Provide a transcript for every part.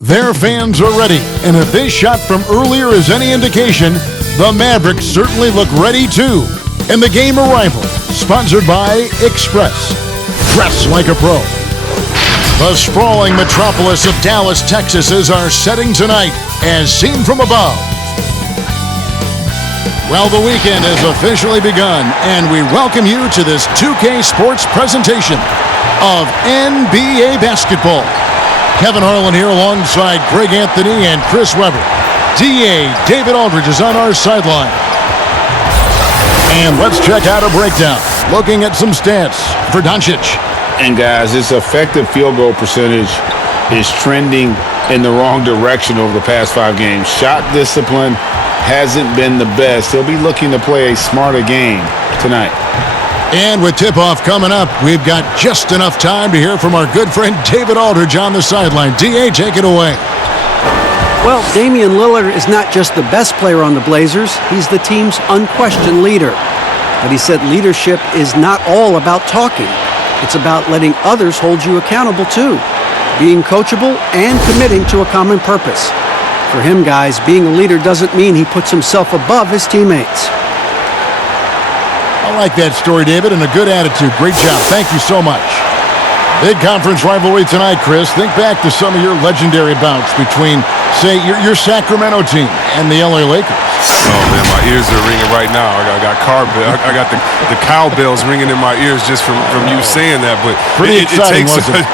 Their fans are ready, and if this shot from earlier is any indication, the Mavericks certainly look ready too. And the game arrival, sponsored by Express. Dress like a pro. The sprawling metropolis of Dallas, Texas is our setting tonight, as seen from above. Well, the weekend has officially begun, and we welcome you to this 2K Sports presentation of NBA basketball. Kevin Harlan here alongside Greg Anthony and Chris Webber. DA David Aldridge is on our sideline. And let's check out a breakdown, looking at some stats for Doncic. And guys, his effective field goal percentage is trending in the wrong direction over the past 5 games. Shot discipline hasn't been the best. He'll be looking to play a smarter game tonight. And with tip-off coming up, we've got just enough time to hear from our good friend David Aldridge on the sideline. D.A., take it away. Well, Damian Lillard is not just the best player on the Blazers. He's the team's unquestioned leader. But he said leadership is not all about talking. It's about letting others hold you accountable, too. Being coachable and committing to a common purpose. For him, guys, being a leader doesn't mean he puts himself above his teammates. I like that story, David, and a good attitude. Great job. Thank you so much. Big conference rivalry tonight, Chris. Think back to some of your legendary bouts between, say, your Sacramento team and the LA Lakers. Oh, man, my ears are ringing right now. I got the cowbells ringing in my ears just from you saying that. But pretty exciting, wasn't it?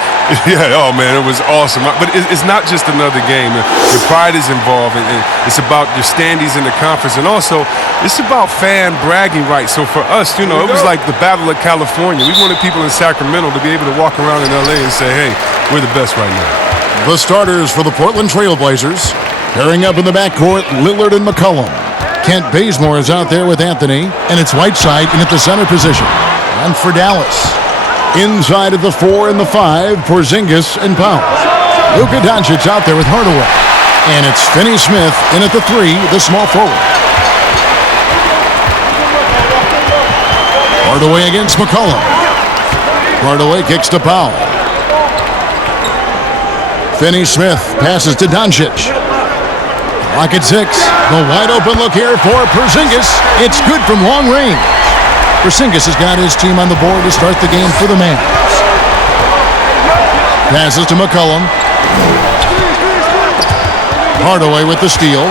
Yeah, oh, man, it was awesome. But it's not just another game. Your pride is involved, and it's about your standings in the conference. And also, it's about fan bragging rights. So for us, it was like the Battle of California. We wanted people in Sacramento to be able to walk around in L.A. and say, hey, we're the best right now. The starters for the Portland Trail Blazers. Pairing up in the backcourt, Lillard and McCollum. Kent Bazemore is out there with Anthony, and it's Whiteside in at the center position. And for Dallas, inside of the 4 and the 5, Porzingis and Powell. Luka Doncic out there with Hardaway. And it's Finney-Smith in at the 3, the small forward. Hardaway against McCollum. Hardaway kicks to Powell. Finney-Smith passes to Doncic. Clock at 6. The wide open look here for Porzingis. It's good from long range. Porzingis has got his team on the board to start the game for the Mavs. Passes to McCollum. Hardaway with the steal.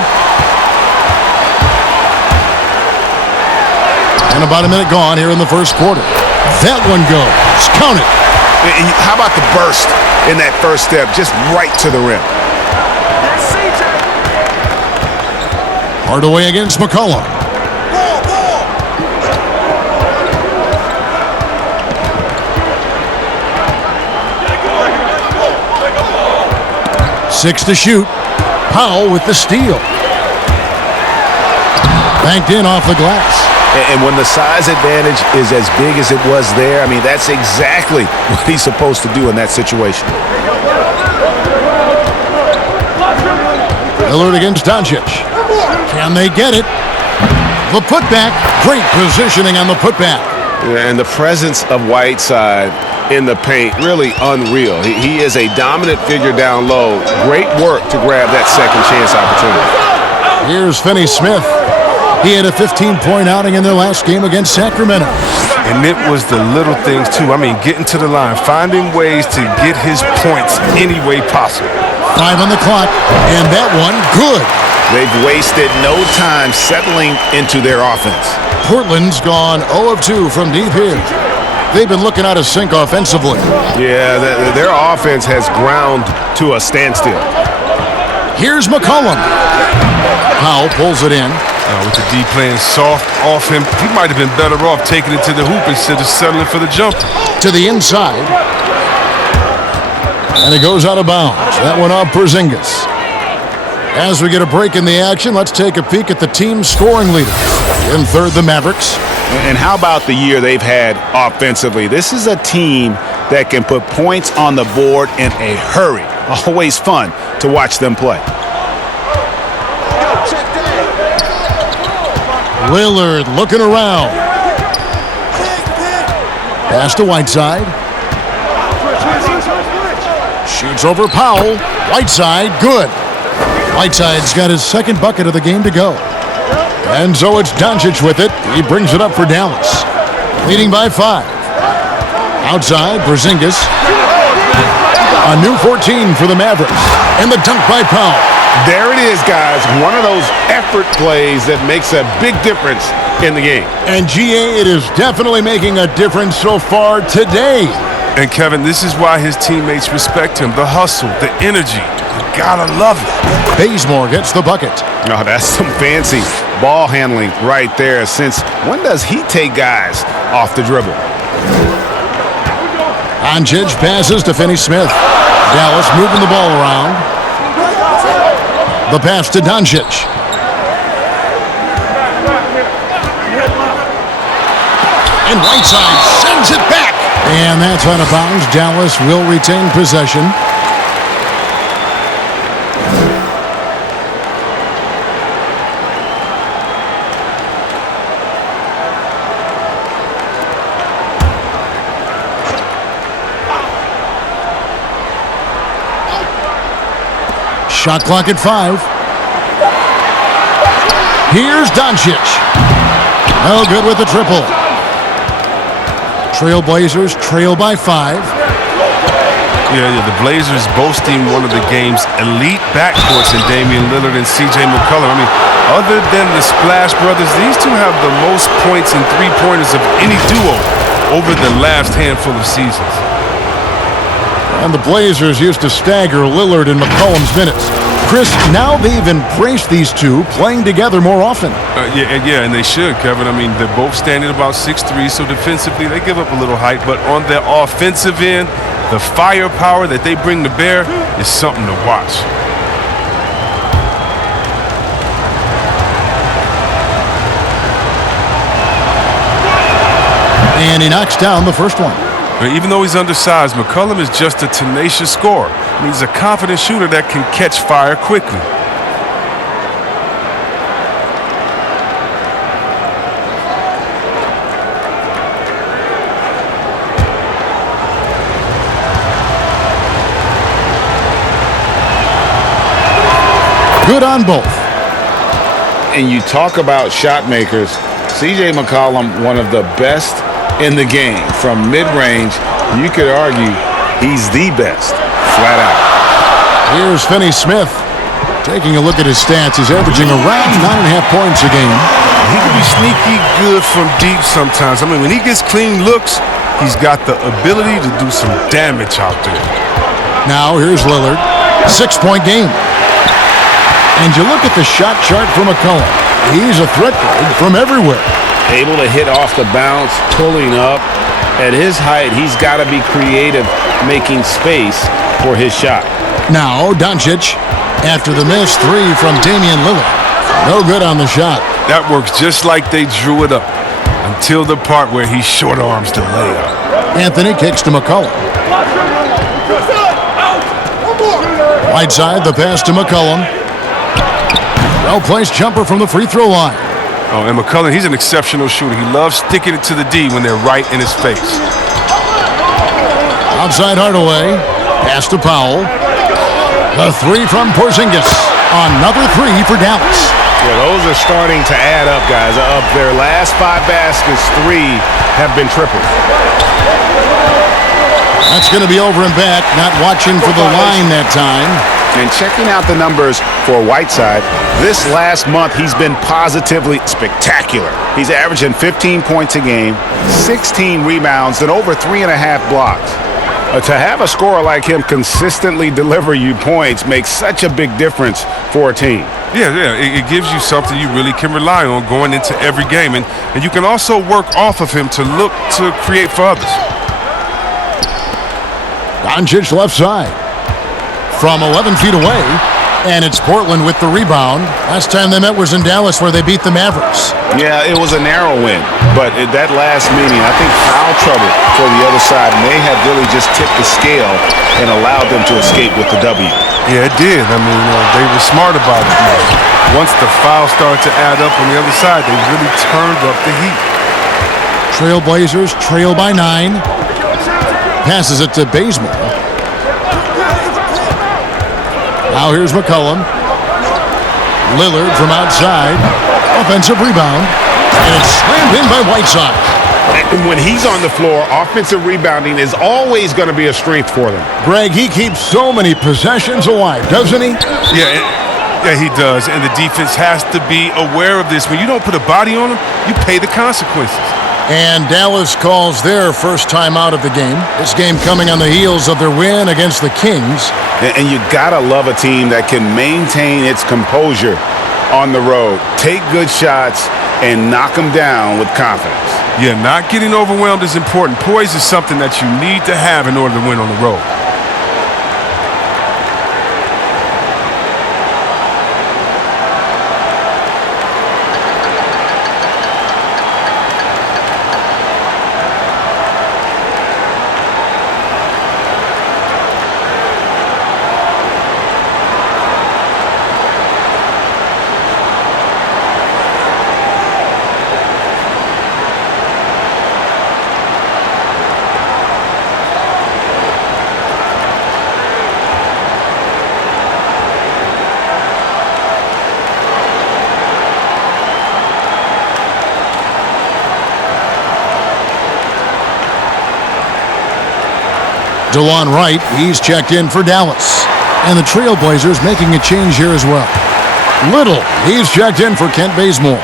And about a minute gone here in the first quarter. That one goes. Count it. And how about the burst in that first step, just right to the rim? Hardaway against McCollum. Six to shoot. Powell with the steal. Banked in off the glass. And when the size advantage is as big as it was there, I mean, that's exactly what he's supposed to do in that situation. Lillard against Doncic. Can they get it? The putback. Great positioning on the putback. And the presence of Whiteside in the paint, really unreal. He is a dominant figure down low. Great work to grab that second chance opportunity. Here's Finney-Smith. He had a 15-point outing in their last game against Sacramento. And it was the little things, too. I mean, getting to the line, finding ways to get his points any way possible. 5 on the clock, and that one, good. They've wasted no time settling into their offense. Portland's gone 0 of 2 from deep here. They've been looking out of sync offensively. Yeah, their offense has ground to a standstill. Here's McCollum. Powell pulls it in. With the D playing soft off him, he might have been better off taking it to the hoop instead of settling for the jumper. To the inside. And it goes out of bounds. That one off Porzingis. As we get a break in the action, let's take a peek at the team's scoring leader. In third, the Mavericks. And how about the year they've had offensively? This is a team that can put points on the board in a hurry. Always fun to watch them play. Lillard looking around. Pass to Whiteside. Shoots over Powell. Whiteside, good. Whiteside's got his second bucket of the game to go. And so it's Doncic with it. He brings it up for Dallas. Leading by 5. Outside, Porzingis. A new 14 for the Mavericks. And the dunk by Powell. There it is, guys. One of those effort plays that makes a big difference in the game. And GA, it is definitely making a difference so far today. And Kevin, this is why his teammates respect him. The hustle, the energy. You gotta love it. Bazemore gets the bucket. Oh, that's some fancy ball handling right there. Since when does he take guys off the dribble? Doncic passes to Finney-Smith. Dallas moving the ball around. The pass to Doncic. And Whiteside sends it back. And that's out of bounds. Dallas will retain possession. Shot clock at 5. Here's Doncic. No good with the triple. Trailblazers trail by 5. Yeah, the Blazers boasting one of the game's elite backcourts in Damian Lillard and C.J. McCollum. I mean, other than the Splash Brothers, these two have the most points and three-pointers of any duo over the last handful of seasons. And the Blazers used to stagger Lillard and McCollum's minutes. Chris, now they've embraced these two, playing together more often. Yeah, and they should, Kevin. I mean, they're both standing about 6'3", so defensively they give up a little height. But on their offensive end, the firepower that they bring to bear is something to watch. And he knocks down the first one. Even though he's undersized, McCollum is just a tenacious scorer. I mean, he's a confident shooter that can catch fire quickly. Good on both. And you talk about shot makers. C.J. McCollum, one of the best in the game. From mid-range, you could argue he's the best, flat out. Here's Finney-Smith. Taking a look at his stats, he's averaging around 9.5 points a game. He can be sneaky good from deep sometimes. I mean, when he gets clean looks, he's got the ability to do some damage out there. Now here's Lillard. 6-point game. And you look at the shot chart for McCollum. He's a threat from everywhere. Able to hit off the bounce, pulling up. At his height, he's got to be creative, making space for his shot. Now, Doncic, after the missed 3 from Damian Lillard. No good on the shot. That works just like they drew it up until the part where he short arms the layup. Anthony kicks to McCollum. Whiteside, the pass to McCollum. Well-placed jumper from the free throw line. Oh, and McCollum, he's an exceptional shooter. He loves sticking it to the D when they're right in his face. Outside Hardaway. Pass to Powell. The 3 from Porzingis. Another 3 for Dallas. Yeah, those are starting to add up, guys. Of their last 5 baskets, 3 have been triples. That's going to be over and back. Not watching for the line that time. And checking out the numbers for Whiteside, this last month he's been positively spectacular. He's averaging 15 points a game, 16 rebounds, and over 3.5 blocks. To have a scorer like him consistently deliver you points makes such a big difference for a team. Yeah, it gives you something you really can rely on going into every game. And you can also work off of him to look to create for others. Doncic left side. From 11 feet away. And it's Portland with the rebound. Last time they met was in Dallas where they beat the Mavericks. Yeah, it was a narrow win. But at that last meeting, I think foul trouble for the other side may have really just tipped the scale and allowed them to escape with the W. Yeah, it did. I mean, they were smart about it. Once the fouls started to add up on the other side, they really turned up the heat. Trailblazers trail by 9. Passes it to Bazemore. Now here's McCollum. Lillard from outside. Offensive rebound. And it's slammed in by Whiteside. And when he's on the floor, offensive rebounding is always going to be a strength for them. Greg, he keeps so many possessions alive, doesn't he? Yeah, he does. And the defense has to be aware of this. When you don't put a body on him, you pay the consequences. And Dallas calls their first time out of the game. This game coming on the heels of their win against the Kings. And you got to love a team that can maintain its composure on the road. Take good shots and knock them down with confidence. Yeah, not getting overwhelmed is important. Poise is something that you need to have in order to win on the road. DeLon Wright, he's checked in for Dallas. And the Trailblazers making a change here as well. Little, he's checked in for Kent Bazemore.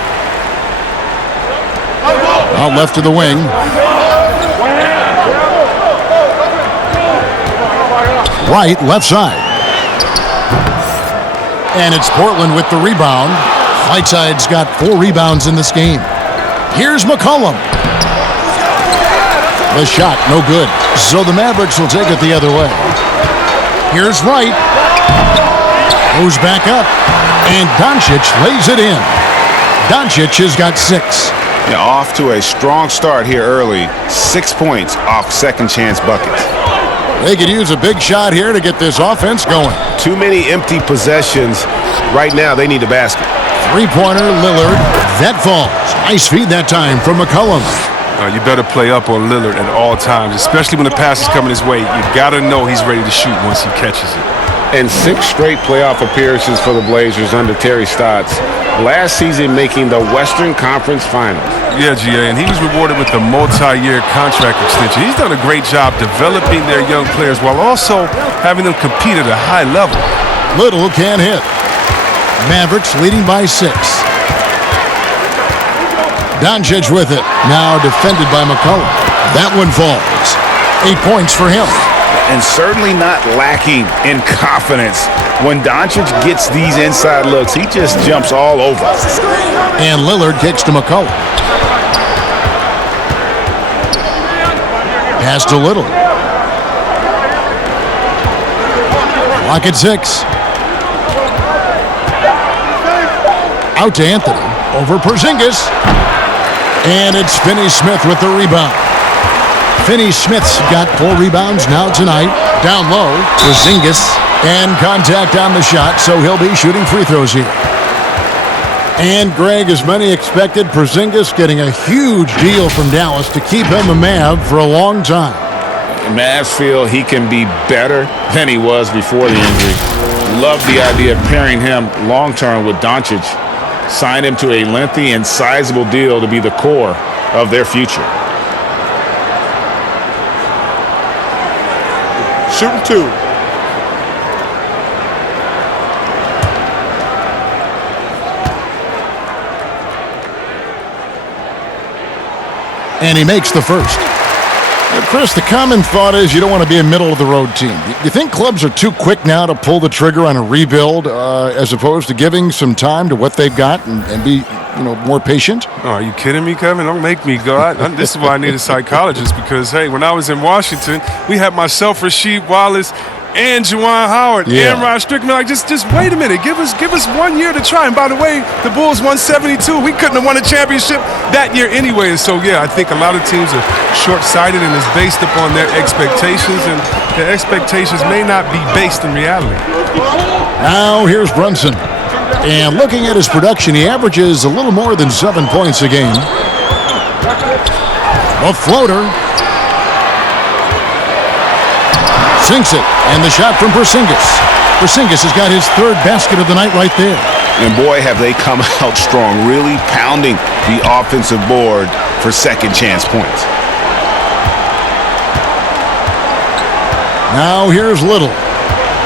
Out left to the wing. Wright, left side. And it's Portland with the rebound. Whiteside's got 4 rebounds in this game. Here's McCollum. The shot, no good. So the Mavericks will take it the other way. Here's Wright. Goes back up. And Doncic lays it in. Doncic has got 6. Yeah, off to a strong start here early. 6 points off second chance buckets. They could use a big shot here to get this offense going. Too many empty possessions. Right now, they need a basket. Three-pointer, Lillard. That falls. Nice feed that time from McCollum. You better play up on Lillard at all times, especially when the pass is coming his way. You got to know he's ready to shoot once he catches it. And 6 straight playoff appearances for the Blazers under Terry Stotts. Last season making the Western Conference Finals. Yeah, GA, and he was rewarded with a multi-year contract extension. He's done a great job developing their young players while also having them compete at a high level. Little can't hit. Mavericks leading by 6. Doncic with it. Now defended by McCollum. That one falls. 8 points for him. And certainly not lacking in confidence. When Doncic gets these inside looks, he just jumps all over. And Lillard kicks to McCollum. Pass to Little. Clock at 6. Out to Anthony. Over Porzingis. And it's Finney-Smith with the rebound. Finney-Smith's got 4 rebounds now tonight. Down low, Porzingis. And contact on the shot, so he'll be shooting free throws here. And Greg, as many expected, Porzingis getting a huge deal from Dallas to keep him a Mav for a long time. Mavs feel he can be better than he was before the injury. Love the idea of pairing him long-term with Doncic. Sign him to a lengthy and sizable deal to be the core of their future. Shooting 2. And he makes the first. Chris, the common thought is you don't want to be a middle-of-the-road team. Do you think clubs are too quick now to pull the trigger on a rebuild as opposed to giving some time to what they've got and be, more patient? Oh, are you kidding me, Kevin? Don't make me go. This is why I need a psychologist because, hey, when I was in Washington, we had myself, Rasheed Wallace, and Juwan Howard, and Rod Strickland. Like, just wait a minute. Give us 1 year to try. And by the way, the Bulls won 72. We couldn't have won a championship that year anyway. And so, yeah, I think a lot of teams are short-sighted and it's based upon their expectations, and their expectations may not be based in reality. Now here's Brunson. And looking at his production, he averages a little more than 7 points a game. A floater. Sinks it, and the shot from Porzingis. Porzingis has got his third basket of the night right there. And boy, have they come out strong, really pounding the offensive board for second chance points. Now here's Little.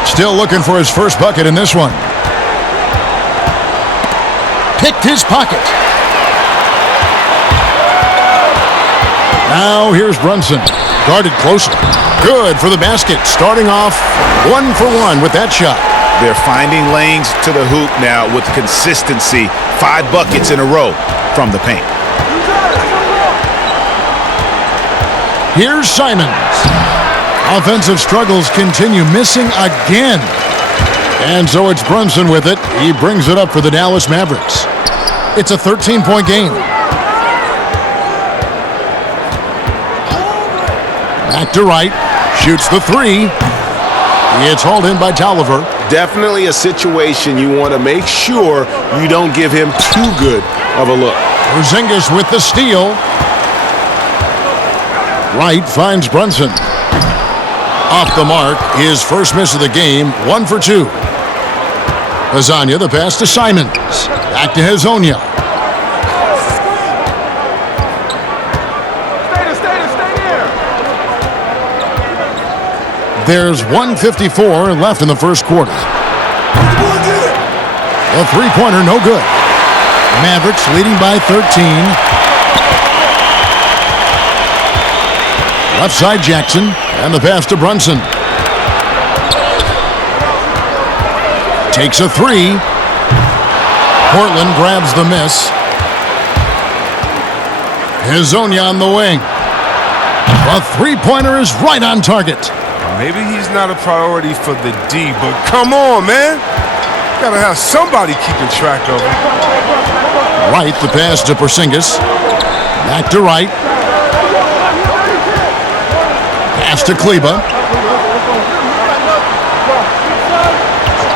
Still looking for his first bucket in this one. Picked his pocket. Now here's Brunson. Guarded closely. Good for the basket. Starting off 1 for 1 with that shot. They're finding lanes to the hoop now with consistency. 5 buckets in a row from the paint. Here's Simons. Offensive struggles continue, missing again. And so it's Brunson with it. He brings it up for the Dallas Mavericks. It's a 13-point game. Back to Wright. Shoots the three. It's hauled in by Tolliver. Definitely a situation you want to make sure you don't give him too good of a look. Porzingis with the steal. Wright finds Brunson. Off the mark, his first miss of the game, 1 for 2. Lasagna, the pass to Simons. Back to Hezonja. There's 1:54 left in the first quarter. A three-pointer, no good. Mavericks leading by 13. Left side Jackson, and the pass to Brunson. Takes a three. Portland grabs the miss. Hezonja on the wing. The three-pointer is right on target. Maybe he's not a priority for the D, but come on, man. Gotta have somebody keeping track of him. Wright, the pass to Porzingis. Back to Wright. Pass to Kleba.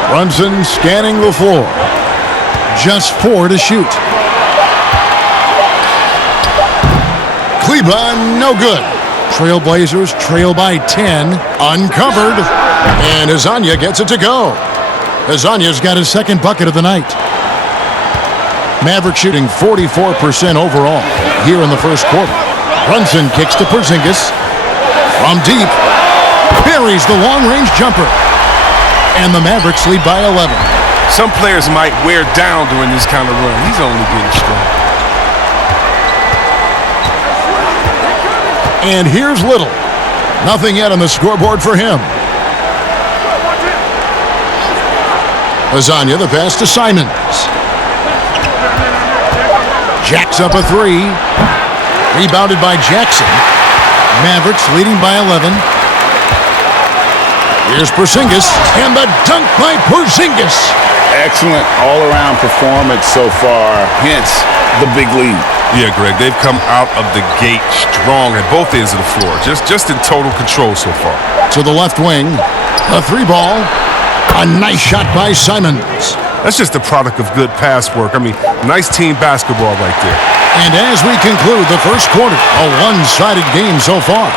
Brunson scanning the floor. Just 4 to shoot. Kleba, no good. Trailblazers trail by 10. Uncovered. And Hezonja gets it to go. Hezonja's got his second bucket of the night. Mavericks shooting 44% overall here in the first quarter. Brunson kicks to Porzingis. From deep. Buries the long-range jumper. And the Mavericks lead by 11. Some players might wear down during this kind of run. He's only getting strong. And here's Little. Nothing yet on the scoreboard for him. Lasagna, the pass to Simons. Jacks up a three. Rebounded by Jackson. Mavericks leading by 11. Here's Porzingis, and the dunk by Porzingis. Excellent all-around performance so far, hence the big lead. Yeah, Greg, they've come out of the gate strong at both ends of the floor. Just in total control so far. To the left wing, a three ball. A nice shot by Simons. That's just a product of good pass work. I mean, nice team basketball right there. And as we conclude the first quarter, a one-sided game so far.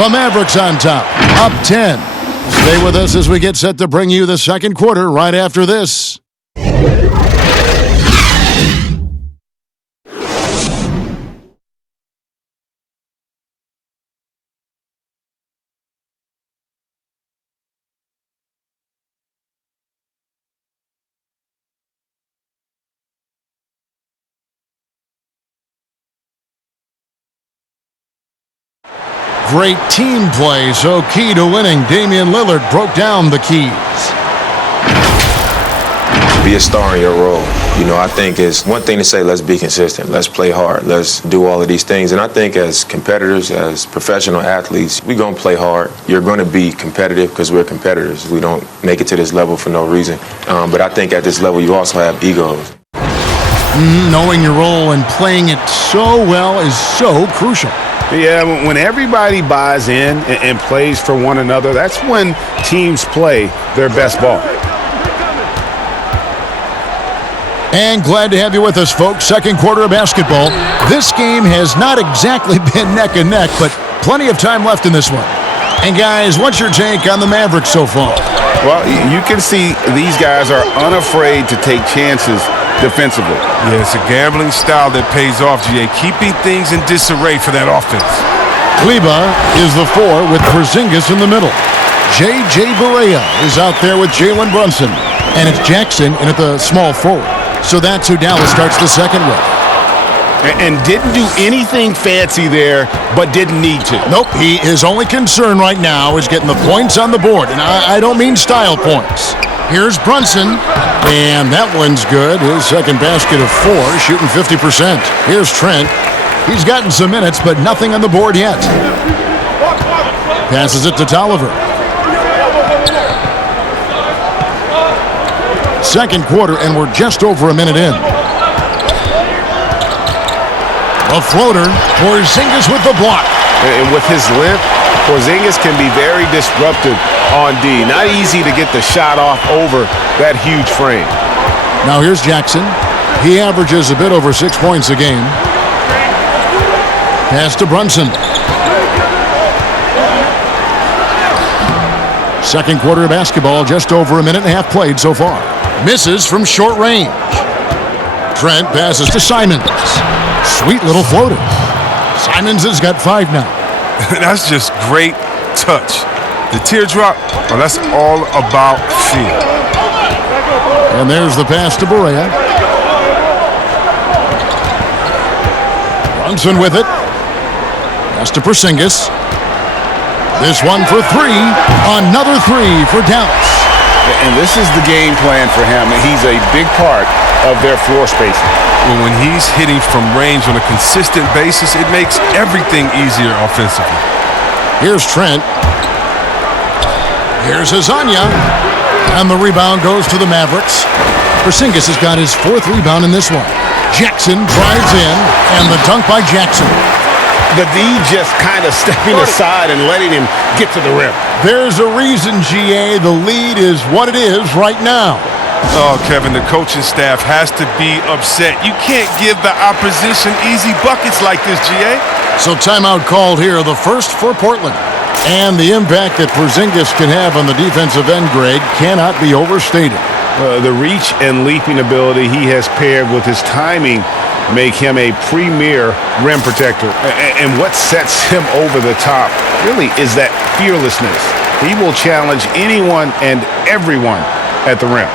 The Mavericks on top, up 10. Stay with us as we get set to bring you the second quarter right after this. Great team play, so key to winning. Damian Lillard broke down the keys. Be a star in your role. You know, I think it's one thing to say, let's be consistent, let's play hard, let's do all of these things. And I think as competitors, as professional athletes, we're going to play hard. You're going to be competitive because we're competitors. We don't make it to this level for no reason. But I think at this level, you also have egos. Knowing your role and playing it so well is so crucial. Yeah, when everybody buys in and plays for one another, that's when teams play their best ball. And glad to have you with us, folks. Second quarter of basketball. This game has not exactly been neck and neck, but plenty of time left in this one. And guys, what's your take on the Mavericks so far? Well, you can see these guys are unafraid to take chances defensively. Yeah, it's a gambling style that pays off, GA, keeping things in disarray for that offense. Kleba is the 4 with Porzingis in the middle. J.J. Barea is out there with Jalen Brunson. And it's Jackson in at the small forward. So that's who Dallas starts the second with. And didn't do anything fancy there, but didn't need to. Nope, his only concern right now is getting the points on the board. And I don't mean style points. Here's Brunson, and that one's good. His second basket of 4, shooting 50%. Here's Trent. He's gotten some minutes, but nothing on the board yet. Passes it to Tolliver. Second quarter, and we're just over a minute in. A floater. Porzingis with the block. And with his length, Porzingis can be very disruptive on D. Not easy to get the shot off over that huge frame. Now here's Jackson. He averages a bit over 6 points a game. Pass to Brunson. Second quarter of basketball, just over a minute and a half played so far. Misses from short range. Trent passes to Simons. Sweet little floater. Simons has got 5 now. That's just great touch. The teardrop, well, that's all about feel. And there's the pass to Barea. Brunson with it. Pass to Porzingis. This one for 3. Another 3 for Dallas. And this is the game plan for him. He's a big part of their floor spacing. Well, when he's hitting from range on a consistent basis, it makes everything easier offensively. Here's Trent. Here's Azania. And the rebound goes to the Mavericks. Porzingis has got his 4th rebound in this one. Jackson drives in, and the dunk by Jackson. The D just kind of stepping aside and letting him get to the rim. There's a reason, GA. The lead is what it is right now. Oh, Kevin, the coaching staff has to be upset. You can't give the opposition easy buckets like this, GA. So timeout called here, the first for Portland. And the impact that Porzingis can have on the defensive end, Greg, cannot be overstated. The reach and leaping ability he has paired with his timing make him a premier rim protector. And what sets him over the top really is that fearlessness. He will challenge anyone and everyone at the rim.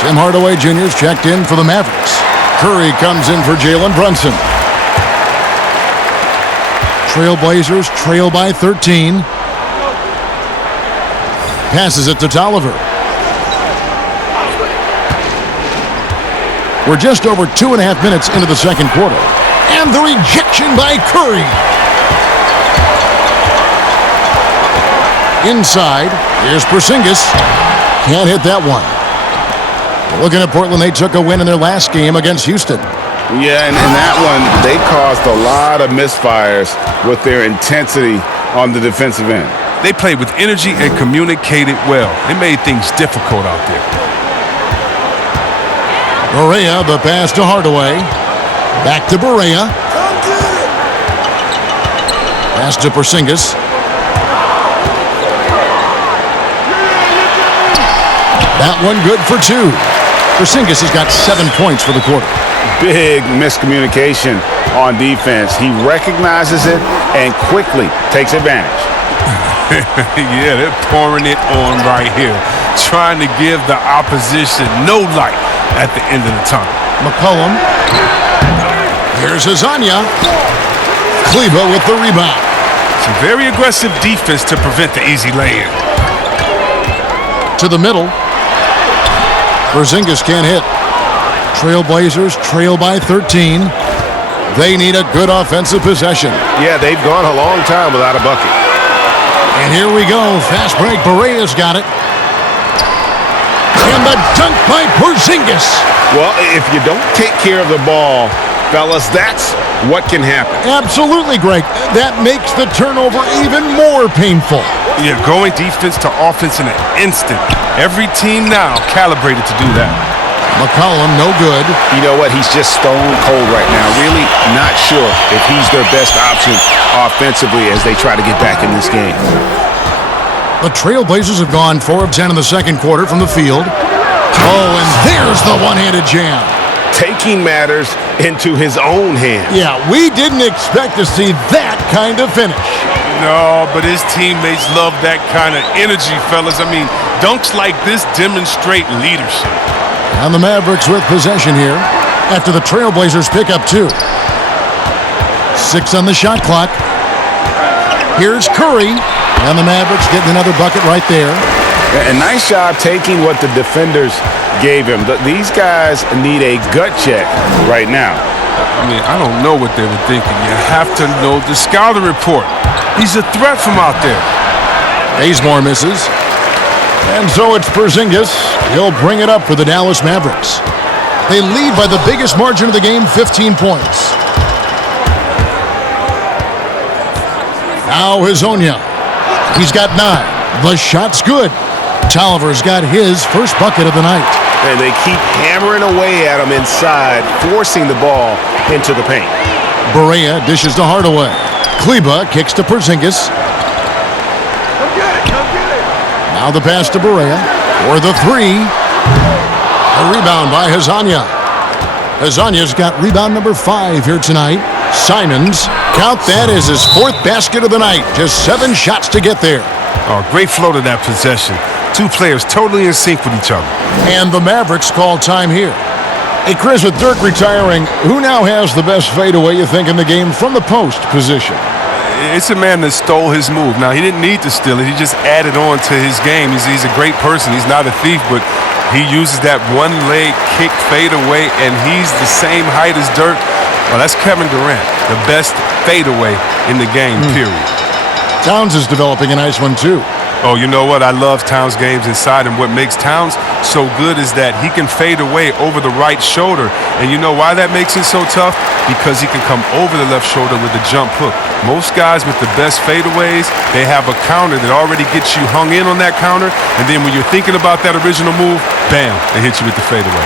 Tim Hardaway Jr.'s checked in for the Mavericks. Curry comes in for Jalen Brunson. Trailblazers trail by 13. Passes it to Tolliver. We're just over 2.5 minutes into the second quarter. And the rejection by Curry. Inside, here's Porzingis. Can't hit that one. Looking at Portland, they took a win in their last game against Houston. Yeah, and in that one, they caused a lot of misfires with their intensity on the defensive end. They played with energy and communicated well. They made things difficult out there. Barea, the pass to Hardaway. Back to Barea. Pass to Porzingis. That one good for 2. Porzingis has got 7 points for the quarter. Big miscommunication on defense. He recognizes it and quickly takes advantage. Yeah, they're pouring it on right here, trying to give the opposition no light at the end of the tunnel. McCollum. Here's Azania. Kleba with the rebound. Some very aggressive defense to prevent the easy lay-in. To the middle. Porzingis can't hit. Trailblazers trail by 13. They need a good offensive possession. Yeah, they've gone a long time without a bucket. And here we go. Fast break. Barea's got it. And the dunk by Porzingis. Well, if you don't take care of the ball, fellas, that's what can happen. Absolutely, Greg. That makes the turnover even more painful. Yeah, going defense to offense in an instant. Every team now calibrated to do that. McCollum, no good. You know what? He's just stone cold right now. Really not sure if he's their best option offensively as they try to get back in this game. The Trailblazers have gone 4 of 10 in the second quarter from the field. Oh, and there's the one-handed jam. Taking matters into his own hands. Yeah, we didn't expect to see that kind of finish. No, but his teammates love that kind of energy, fellas. I mean, dunks like this demonstrate leadership. And the Mavericks with possession here after the Trailblazers pick up 2. 6 on the shot clock. Here's Curry. And the Mavericks getting another bucket right there. A nice job taking what the defenders gave him. These guys need a gut check right now. I mean, I don't know what they were thinking. You have to know the scouting report. He's a threat from out there. Bazemore misses. And so it's Porzingis. He'll bring it up for the Dallas Mavericks. They lead by the biggest margin of the game, 15 points. Now Hazonia. He's got 9. The shot's good. Tolliver's got his first bucket of the night. And they keep hammering away at him inside, forcing the ball into the paint. Barea dishes to Hardaway. Kleba kicks to Porzingis. Now the pass to Barea for the 3. A rebound by Hazonia. Hazonia's got rebound number 5 here tonight. Simons, count that as his 4th basket of the night. Just 7 shots to get there. Oh, great flow to that possession. 2 players totally in sync with each other. And the Mavericks call time here. Hey, Chris, with Dirk retiring, who now has the best fadeaway, you think, in the game from the post position? It's a man that stole his move. Now, he didn't need to steal it. He just added on to his game. He's a great person. He's not a thief, but he uses that one-leg kick fadeaway, and he's the same height as Dirk. Well, that's Kevin Durant, the best fadeaway in the game, period. Towns is developing a nice one, too. Oh, you know what? I love Towns' games inside, and what makes Towns so good is that he can fade away over the right shoulder. And you know why that makes it so tough? Because he can come over the left shoulder with a jump hook. Most guys with the best fadeaways, they have a counter that already gets you hung in on that counter, and then when you're thinking about that original move, bam, they hit you with the fadeaway.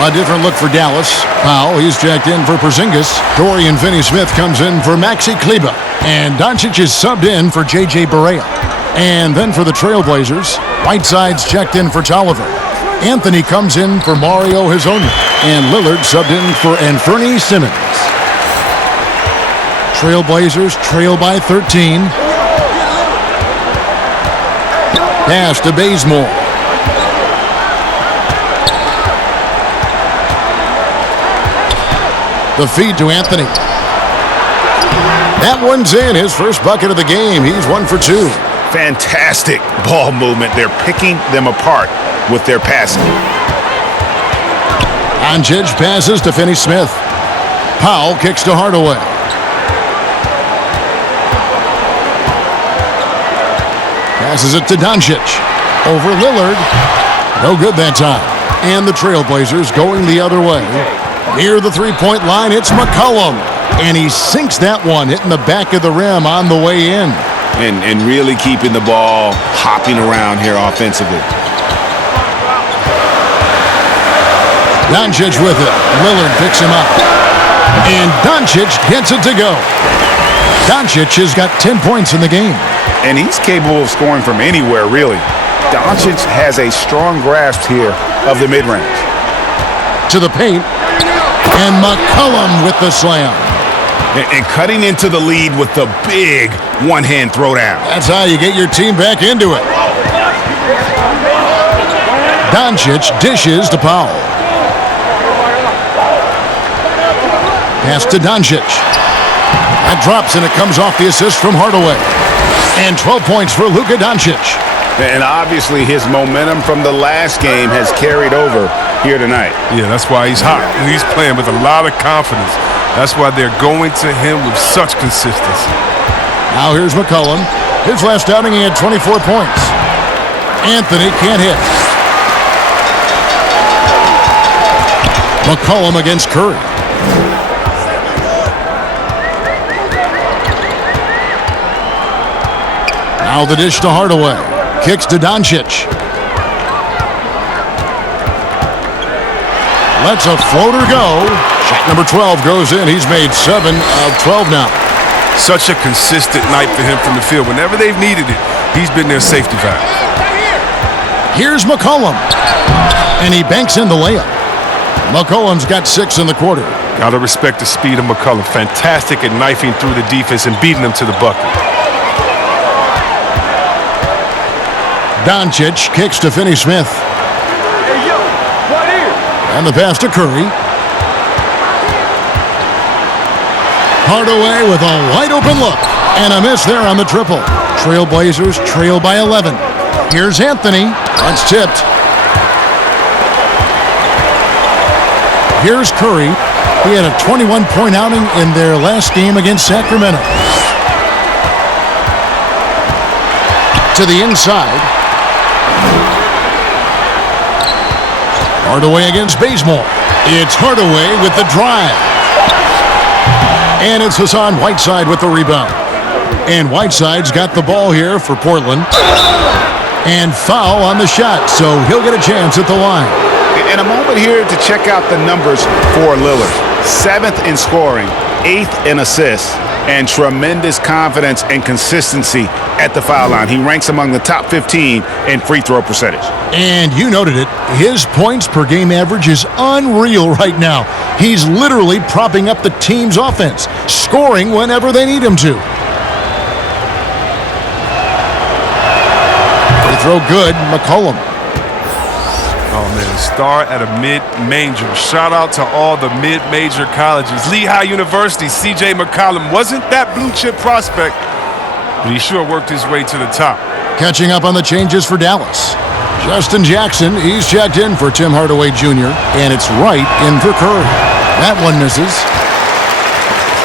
A different look for Dallas. Powell, he's checked in for Porzingis. Dorian Finney-Smith comes in for Maxi Kleba. And Doncic is subbed in for J.J. Barea. And then for the Trailblazers, Whiteside's checked in for Tolliver. Anthony comes in for Mario Hazonia. And Lillard subbed in for Anthony Simmons. Trailblazers trail by 13. Pass to Bazemore. The feed to Anthony. That one's in. His first bucket of the game. He's 1 for 2. Fantastic ball movement. They're picking them apart with their passing. Doncic passes to Finney-Smith. Powell kicks to Hardaway. Passes it to Doncic. Over Lillard. No good that time. And the Trailblazers going the other way. Near the three-point line, it's McCollum. And he sinks that one, hitting the back of the rim on the way in. And really keeping the ball hopping around here offensively. Doncic with it. Lillard picks him up. And Doncic gets it to go. Doncic has got 10 points in the game. And he's capable of scoring from anywhere, really. Doncic has a strong grasp here of the mid-range. To the paint. And McCollum with the slam. And cutting into the lead with the big one-hand throwdown. That's how you get your team back into it. Doncic dishes to Powell. Pass to Doncic. That drops and it comes off the assist from Hardaway. And 12 points for Luka Doncic. And obviously his momentum from the last game has carried over here tonight. Yeah, that's why he's hot. He's playing with a lot of confidence. That's why they're going to him with such consistency. Now here's McCollum. His last outing, he had 24 points. Anthony can't hit. McCollum against Curry. Now the dish to Hardaway. Kicks to Doncic. Lets a floater go. Shot number 12 goes in. He's made 7 of 12 now. Such a consistent night for him from the field. Whenever they've needed it, he's been their safety valve. Here's McCollum. And he banks in the layup. McCollum's got 6 in the quarter. Gotta respect the speed of McCollum. Fantastic at knifing through the defense and beating them to the bucket. Doncic kicks to Finney-Smith. And the pass to Curry. Hardaway with a wide open look. And a miss there on the triple. Trailblazers trail by 11. Here's Anthony. That's tipped. Here's Curry. He had a 21-point outing in their last game against Sacramento. To the inside. Hardaway against Bazemore. It's Hardaway with the drive. And it's Hassan Whiteside with the rebound. And Whiteside's got the ball here for Portland. And foul on the shot, so he'll get a chance at the line. And a moment here to check out the numbers for Lillard. 7th in scoring, 8th in assists, and tremendous confidence and consistency at the foul line. He ranks among the top 15 in free throw percentage. And you noted it. His points per game average is unreal right now. He's literally propping up the team's offense, scoring whenever they need him to. Free throw good, McCollum. Oh, man, star at a mid-major. Shout out to all the mid-major colleges. Lehigh University, C.J. McCollum wasn't that blue-chip prospect, but he sure worked his way to the top. Catching up on the changes for Dallas. Justin Jackson, he's checked in for Tim Hardaway Jr., and it's right in for Curry. That one misses.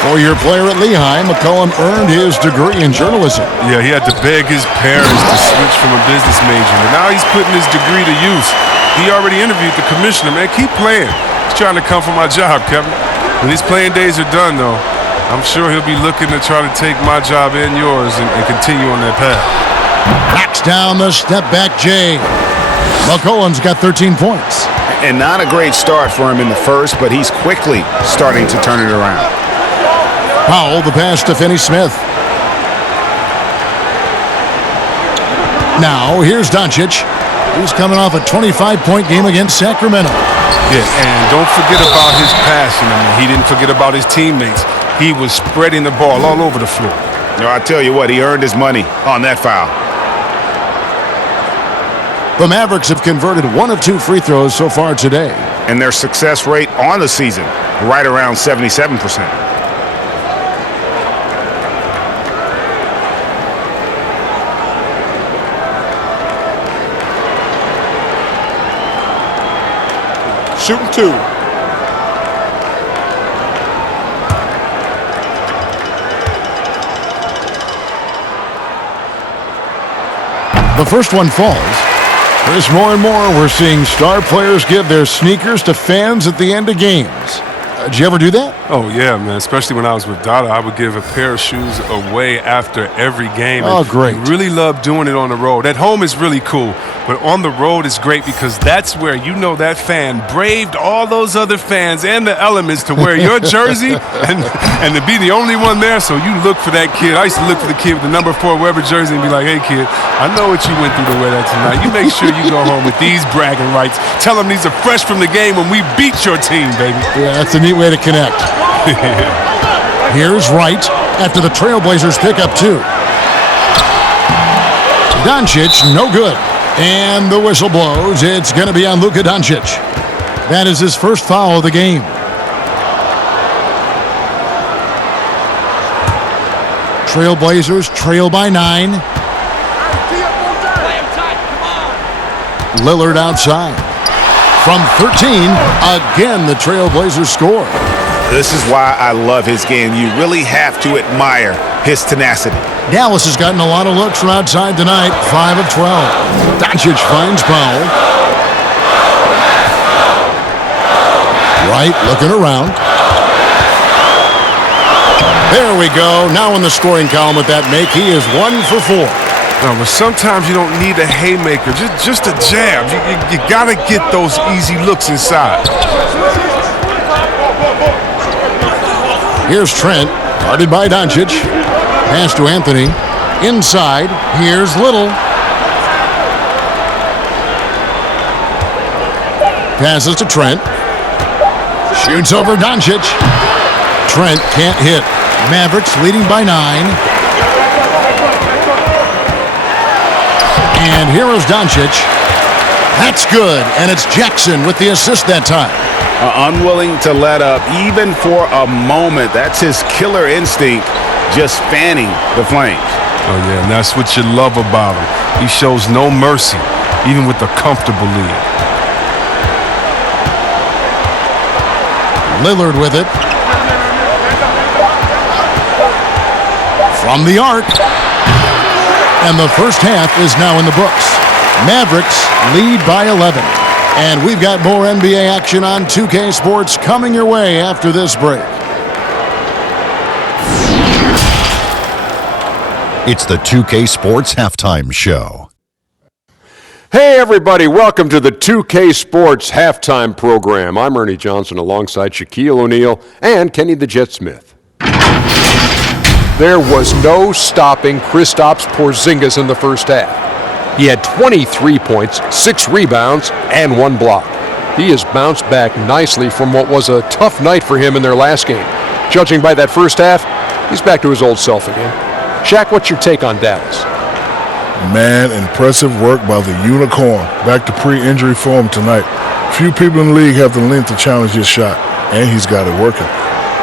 Four-year player at Lehigh, McCollum earned his degree in journalism. Yeah, he had to beg his parents to switch from a business major, but now he's putting his degree to use. He already interviewed the commissioner, man. Keep playing. He's trying to come for my job, Kevin. When his playing days are done, though, I'm sure he'll be looking to try to take my job and yours and continue on that path. Knocks down the step-back J. McCollum's got 13 points. And not a great start for him in the first, but he's quickly starting to turn it around. Powell, the pass to Finney-Smith. Now, here's Doncic. He's coming off a 25-point game against Sacramento. Yeah, and don't forget about his passing. I mean, he didn't forget about his teammates. He was spreading the ball all over the floor. No, I tell you what, he earned his money on that foul. The Mavericks have converted 1 of 2 free throws so far today. And their success rate on the season, right around 77%. Shooting 2. The first one falls. Chris, more and more we're seeing star players give their sneakers to fans at the end of games. Did you ever do that? Oh, yeah, man. Especially when I was with Dada, I would give a pair of shoes away after every game. Oh, great. I really love doing it on the road. At home is really cool, but on the road is great because that's where you know that fan braved all those other fans and the elements to wear your jersey and to be the only one there. So you look for that kid. I used to look for the kid with the number 4 Weber jersey and be like, hey, kid, I know what you went through to wear that tonight. You make sure you go home with these bragging rights. Tell them these are fresh from the game when we beat your team, baby. Yeah, that's a neat way to connect. Here's Wright after the Trailblazers pick up 2. Doncic, no good. And the whistle blows. It's going to be on Luka Doncic. That is his first foul of the game. Trailblazers trail by 9. Lillard outside. From 13, again the Trailblazers score. This is why I love his game. You really have to admire his tenacity. Dallas has gotten a lot of looks from outside tonight, 5 of 12. Doncic finds Powell. Wright looking around. There we go. Now in the scoring column with that make, he is 1 for 4. No, but sometimes you don't need a haymaker, just a jab. You got to get those easy looks inside. Here's Trent, guarded by Doncic. Pass to Anthony. Inside, here's Little. Passes to Trent. Shoots over Doncic. Trent can't hit. Mavericks leading by 9. And here is Doncic. That's good, and it's Jackson with the assist that time. Unwilling to let up, even for a moment. That's his killer instinct, just fanning the flames. Oh, yeah, and that's what you love about him. He shows no mercy, even with a comfortable lead. Lillard with it. From the arc. And the first half is now in the books. Mavericks lead by 11. And we've got more NBA action on 2K Sports coming your way after this break. It's the 2K Sports Halftime Show. Hey everybody, welcome to the 2K Sports Halftime Program. I'm Ernie Johnson alongside Shaquille O'Neal and Kenny the Jet Smith. There was no stopping Kristaps Porzingis in the first half. He had 23 points, 6 rebounds, and 1 block. He has bounced back nicely from what was a tough night for him in their last game. Judging by that first half, he's back to his old self again. Shaq, what's your take on Dallas? Man, impressive work by the Unicorn. Back to pre-injury form tonight. Few people in the league have the length to challenge his shot, and he's got it working.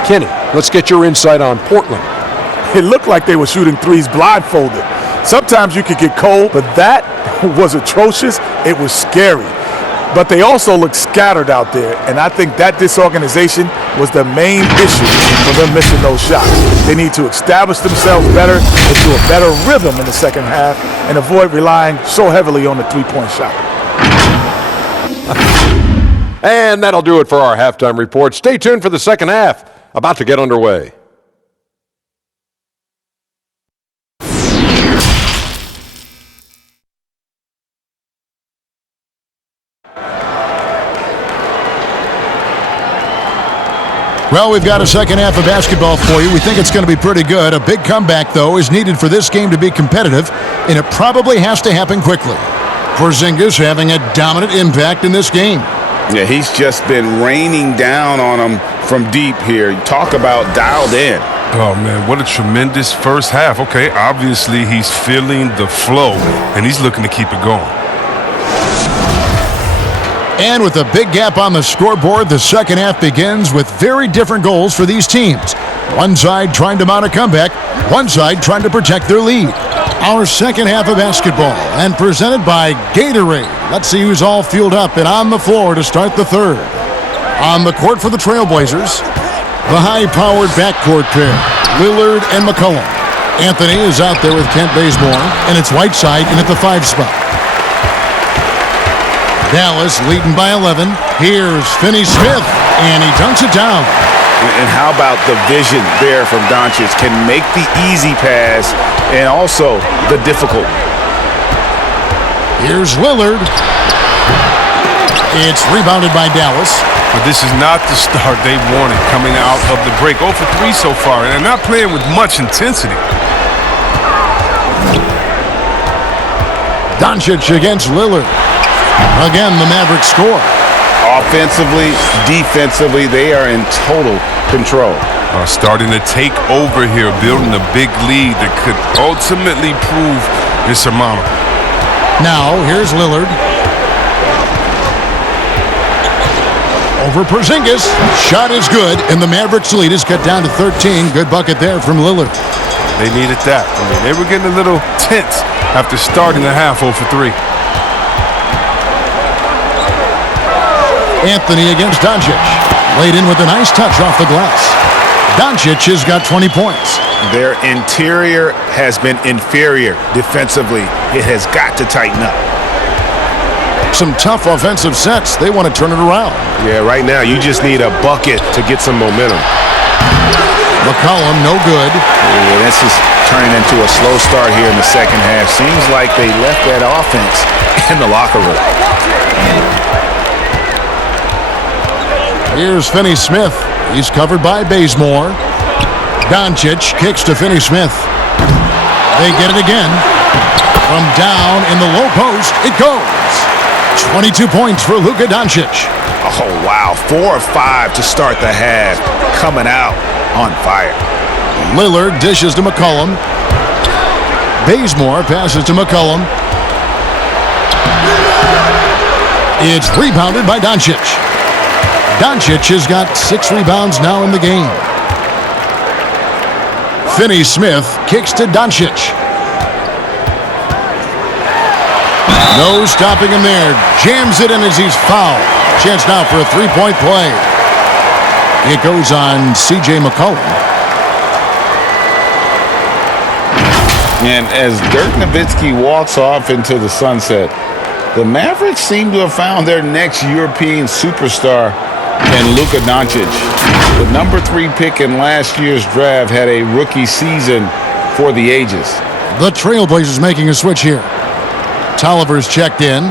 Kenny, let's get your insight on Portland. It looked like they were shooting threes blindfolded. Sometimes you could get cold, but that was atrocious. It was scary. But they also looked scattered out there, and I think that disorganization was the main issue for them missing those shots. They need to establish themselves better, into a better rhythm in the second half, and avoid relying so heavily on the three-point shot. And that'll do it for our halftime report. Stay tuned for the second half, about to get underway. Well, we've got a second half of basketball for you. We think it's going to be pretty good. A big comeback, though, is needed for this game to be competitive, and it probably has to happen quickly. Porzingis having a dominant impact in this game. Yeah, he's just been raining down on him from deep here. Talk about dialed in. Oh, man, what a tremendous first half. Okay, obviously he's feeling the flow, and he's looking to keep it going. And with a big gap on the scoreboard, the second half begins with very different goals for these teams. One side trying to mount a comeback, one side trying to protect their lead. Our second half of basketball, and presented by Gatorade. Let's see who's all fueled up and on the floor to start the third. On the court for the Trailblazers, the high-powered backcourt pair, Lillard and McCollum. Anthony is out there with Kent Bazemore, and it's Whiteside in at the 5 spot. Dallas leading by 11. Here's Finney-Smith, and he dunks it down. And how about the vision there from Doncic? Can make the easy pass and also the difficult. Here's Lillard. It's rebounded by Dallas. But this is not the start they wanted coming out of the break. 0 for 3 so far, and they're not playing with much intensity. Doncic against Lillard. Again, the Mavericks score. Offensively, defensively, they are in total control. Starting to take over here, building a big lead that could ultimately prove insurmountable. Now, here's Lillard. Over Porzingis. Shot is good, and the Mavericks lead is cut down to 13. Good bucket there from Lillard. They needed that. I mean, they were getting a little tense after starting the half 0 for 3. Anthony against Doncic. Laid in with a nice touch off the glass. Doncic has got 20 points. Their interior has been inferior defensively. It has got to tighten up. Some tough offensive sets. They want to turn it around. Yeah, right now you just need a bucket to get some momentum. McCollum, no good. Yeah, this is turning into a slow start here in the second half. Seems like they left that offense in the locker room. Here's Finney-Smith. He's covered by Bazemore. Doncic kicks to Finney-Smith. They get it again. From down in the low post, it goes. 22 points for Luka Doncic. Oh, wow. 4 of 5 to start the half. Coming out on fire. Lillard dishes to McCollum. Bazemore passes to McCollum. It's rebounded by Doncic. Doncic has got 6 rebounds now in the game. Finney-Smith kicks to Doncic. No stopping him there. Jams it in as he's fouled. Chance now for a three-point play. It goes on C.J. McCollum. And as Dirk Nowitzki walks off into the sunset, the Mavericks seem to have found their next European superstar in Luka Doncic. The number 3 pick in last year's draft had a rookie season for the ages. The Trailblazers making a switch here. Tolliver's checked in.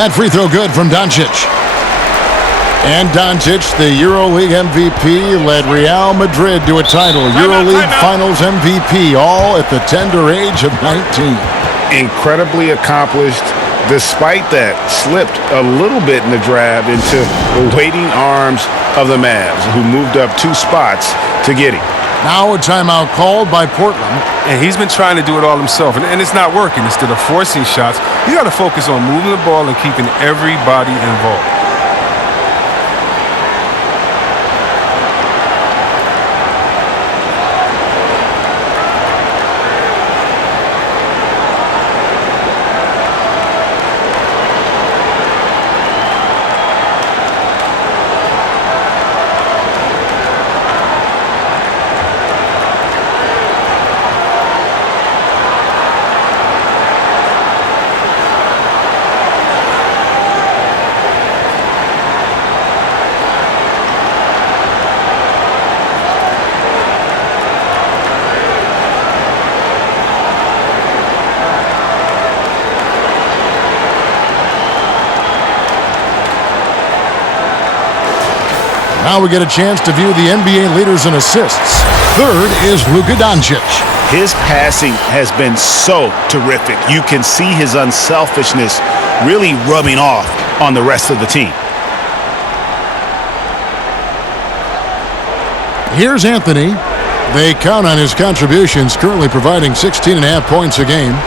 That free throw good from Doncic. And Doncic, the EuroLeague MVP, led Real Madrid to a title. EuroLeague Finals MVP, all at the tender age of 19. Incredibly accomplished. Despite that, slipped a little bit in the draft into the waiting arms of the Mavs, who moved up 2 spots to get him. Now a timeout called by Portland. And he's been trying to do it all himself, and it's not working. Instead of forcing shots, you got to focus on moving the ball and keeping everybody involved. Now we get a chance to view the NBA leaders in assists. Third is Luka Doncic. His passing has been so terrific. You can see his unselfishness really rubbing off on the rest of the team. Here's Anthony. They count on his contributions, currently providing 16.5 points a game.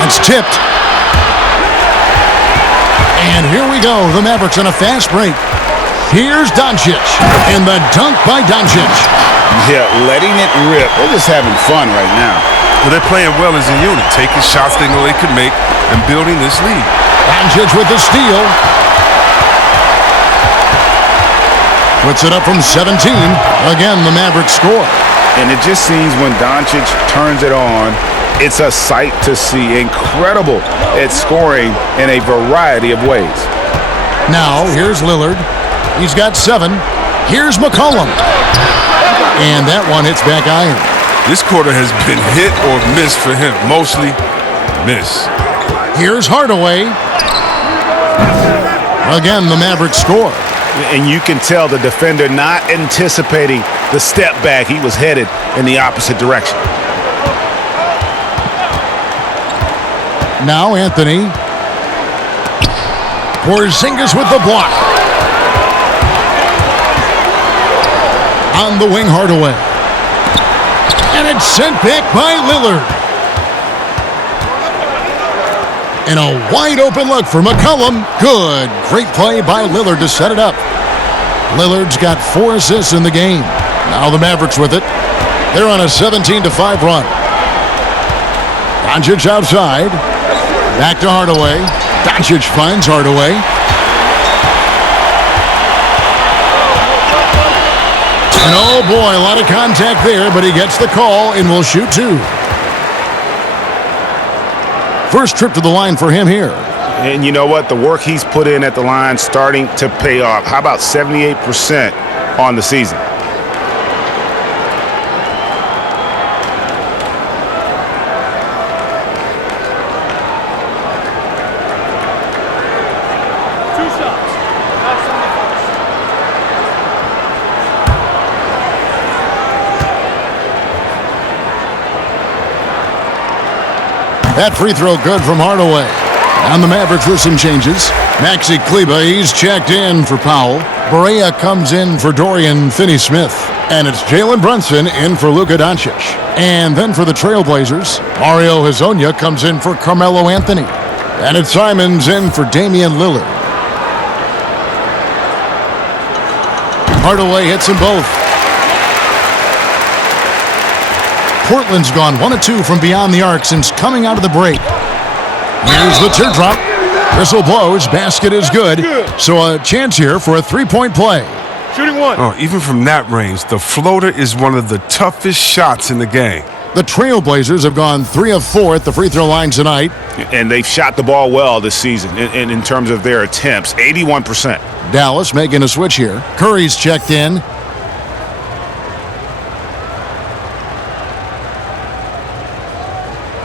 That's tipped. And here we go. The Mavericks on a fast break. Here's Doncic, and the dunk by Doncic. Yeah, letting it rip. They're just having fun right now. Well, they're playing well as a unit, taking shots they know they could make and building this lead. Doncic with the steal. Puts it up from 17. Again, the Mavericks score. And it just seems when Doncic turns it on, it's a sight to see. Incredible at scoring in a variety of ways. Now, here's Lillard. He's got 7. Here's McCollum. And that one hits back iron. This quarter has been hit or miss for him. Mostly miss. Here's Hardaway. Again, the Mavericks score. And you can tell the defender not anticipating the step back. He was headed in the opposite direction. Now Anthony. Porzingis with the block. On the wing, Hardaway. And it's sent back by Lillard. And a wide open look for McCollum. Good. Great play by Lillard to set it up. Lillard's got 4 assists in the game. Now the Mavericks with it. They're on a 17-5 run. Doncic outside. Back to Hardaway. Doncic finds Hardaway. And oh boy, a lot of contact there, but he gets the call and will shoot 2. First trip to the line for him here. And you know what? The work he's put in at the line starting to pay off. How about 78% on the season? That free throw good from Hardaway. And the Mavericks with some changes. Maxi Kleber, he's checked in for Powell. Barea comes in for Dorian Finney-Smith. And it's Jalen Brunson in for Luka Doncic. And then for the Trailblazers, Mario Hezonja comes in for Carmelo Anthony. And it's Simons in for Damian Lillard. Hardaway hits them both. Portland's gone 1 of 2 from beyond the arc since coming out of the break. Here's the teardrop. Whistle blows. Basket is good. So a chance here for a 3-point play. Shooting 1. Oh, even from that range, the floater is one of the toughest shots in the game. The Trailblazers have gone 3 of 4 at the free throw line tonight. And they've shot the ball well this season in terms of their attempts, 81%. Dallas making a switch here. Curry's checked in.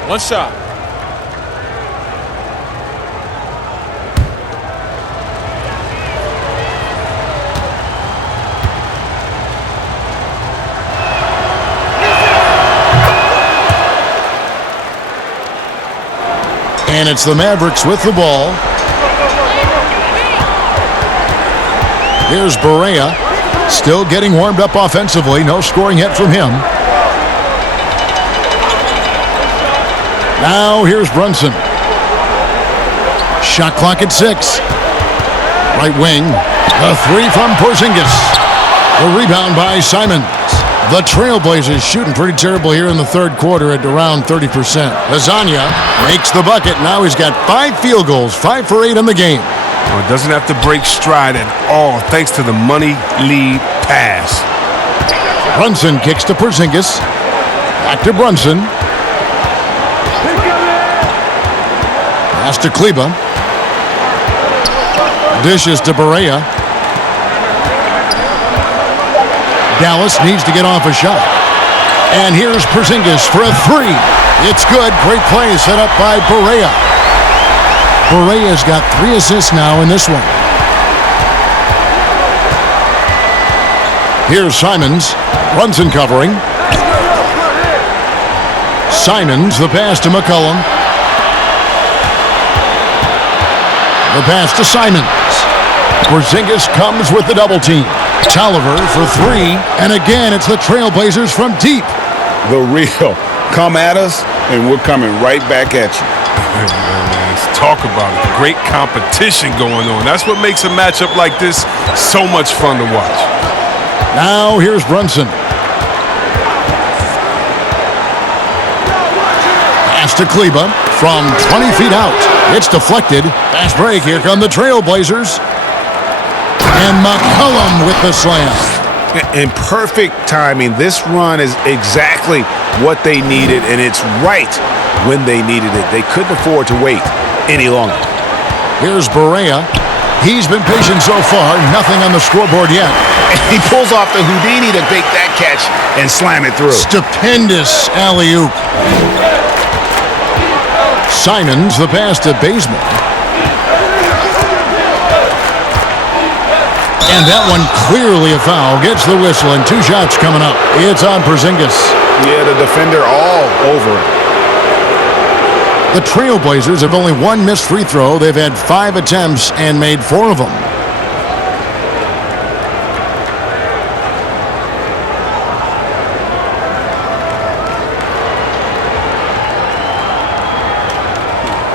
One shot. And it's the Mavericks with the ball. Here's Barea. Still getting warmed up offensively. No scoring yet from him. Now here's Brunson. Shot clock at 6. Right wing. A 3 from Porzingis. The rebound by Simons. The Trailblazers shooting pretty terrible here in the third quarter at around 30%. Hezonja makes the bucket. Now he's got 5 field goals, 5 for 8 in the game. Well, it doesn't have to break stride at all thanks to the money lead pass. Brunson kicks to Porzingis. Back to Brunson. Pass to Kleber. Dishes to Barea. Dallas needs to get off a shot. And here's Porzingis for a 3. It's good. Great play set up by Barea. Barea's got 3 assists now in this one. Here's Simons. Brunson covering. Simons, the pass to McCollum. The pass to Simons. Porzingis comes with the double team. Tolliver for 3. And again, it's the Trailblazers from deep. The real. Come at us, and we're coming right back at you. Let's talk about it. Great competition going on. That's what makes a matchup like this so much fun to watch. Now here's Brunson. Pass to Kleber from 20 feet out. It's deflected. Fast break. Here come the Trailblazers. And McCollum with the slam. In perfect timing. This run is exactly what they needed, and it's right when they needed it. They couldn't afford to wait any longer. Here's Barea. He's been patient so far. Nothing on the scoreboard yet. He pulls off the Houdini to make that catch and slam it through. Stupendous alley-oop. Simons, the pass to Bazemore. And that one clearly a foul. Gets the whistle, and 2 shots coming up. It's on Porzingis. Yeah, the defender all over it. The Trailblazers have only 1 missed free throw. They've had 5 attempts and made 4 of them.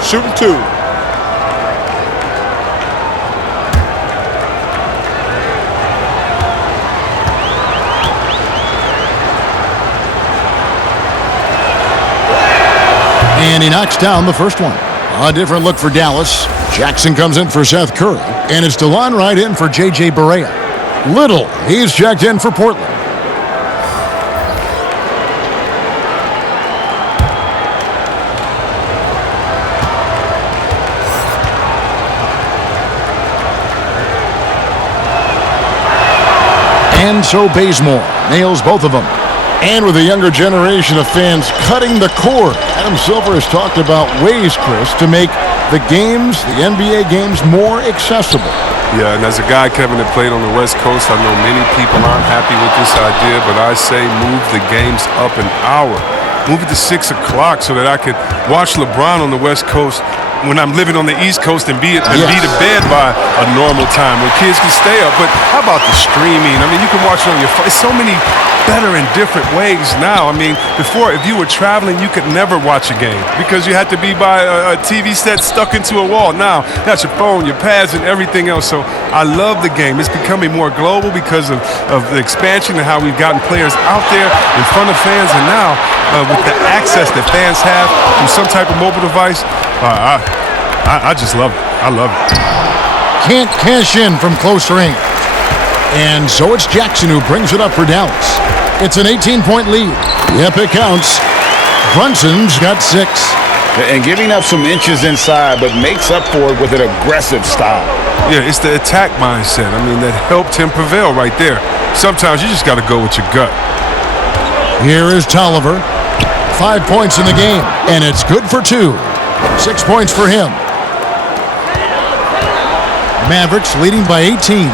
Shooting 2. And he knocks down the first one. A different look for Dallas. Jackson comes in for Seth Curry. And it's DeLon right in for J.J. Barea. Little, he's checked in for Portland. And so Bazemore nails both of them. And with a younger generation of fans cutting the cord, Adam Silver has talked about ways, Chris, to make the games, the NBA games, more accessible. Yeah, and as a guy, Kevin, that played on the West Coast, I know many people aren't happy with this idea, but I say move the games up an hour. Move it to 6 o'clock so that I could watch LeBron on the West Coast when I'm living on the East Coast and be to bed by a normal time where kids can stay up. But how about the streaming? I mean, you can watch it on your phone. It's so many better and different ways now. I mean, before, if you were traveling, you could never watch a game because you had to be by a TV set stuck into a wall. Now, that's your phone, your pads, and everything else. So I love the game. It's becoming more global because of the expansion and how we've gotten players out there in front of fans. And now, with the access that fans have through some type of mobile device, I just love it. I love it. Can't cash in from close range. And so it's Jackson who brings it up for Dallas. It's an 18-point lead. Yep, it counts. Brunson's got 6. And giving up some inches inside, but makes up for it with an aggressive style. Yeah, it's the attack mindset. I mean, that helped him prevail right there. Sometimes you just got to go with your gut. Here is Tolliver. 5 points in the game, and it's good for 2. 6 points for him. Mavericks leading by 18.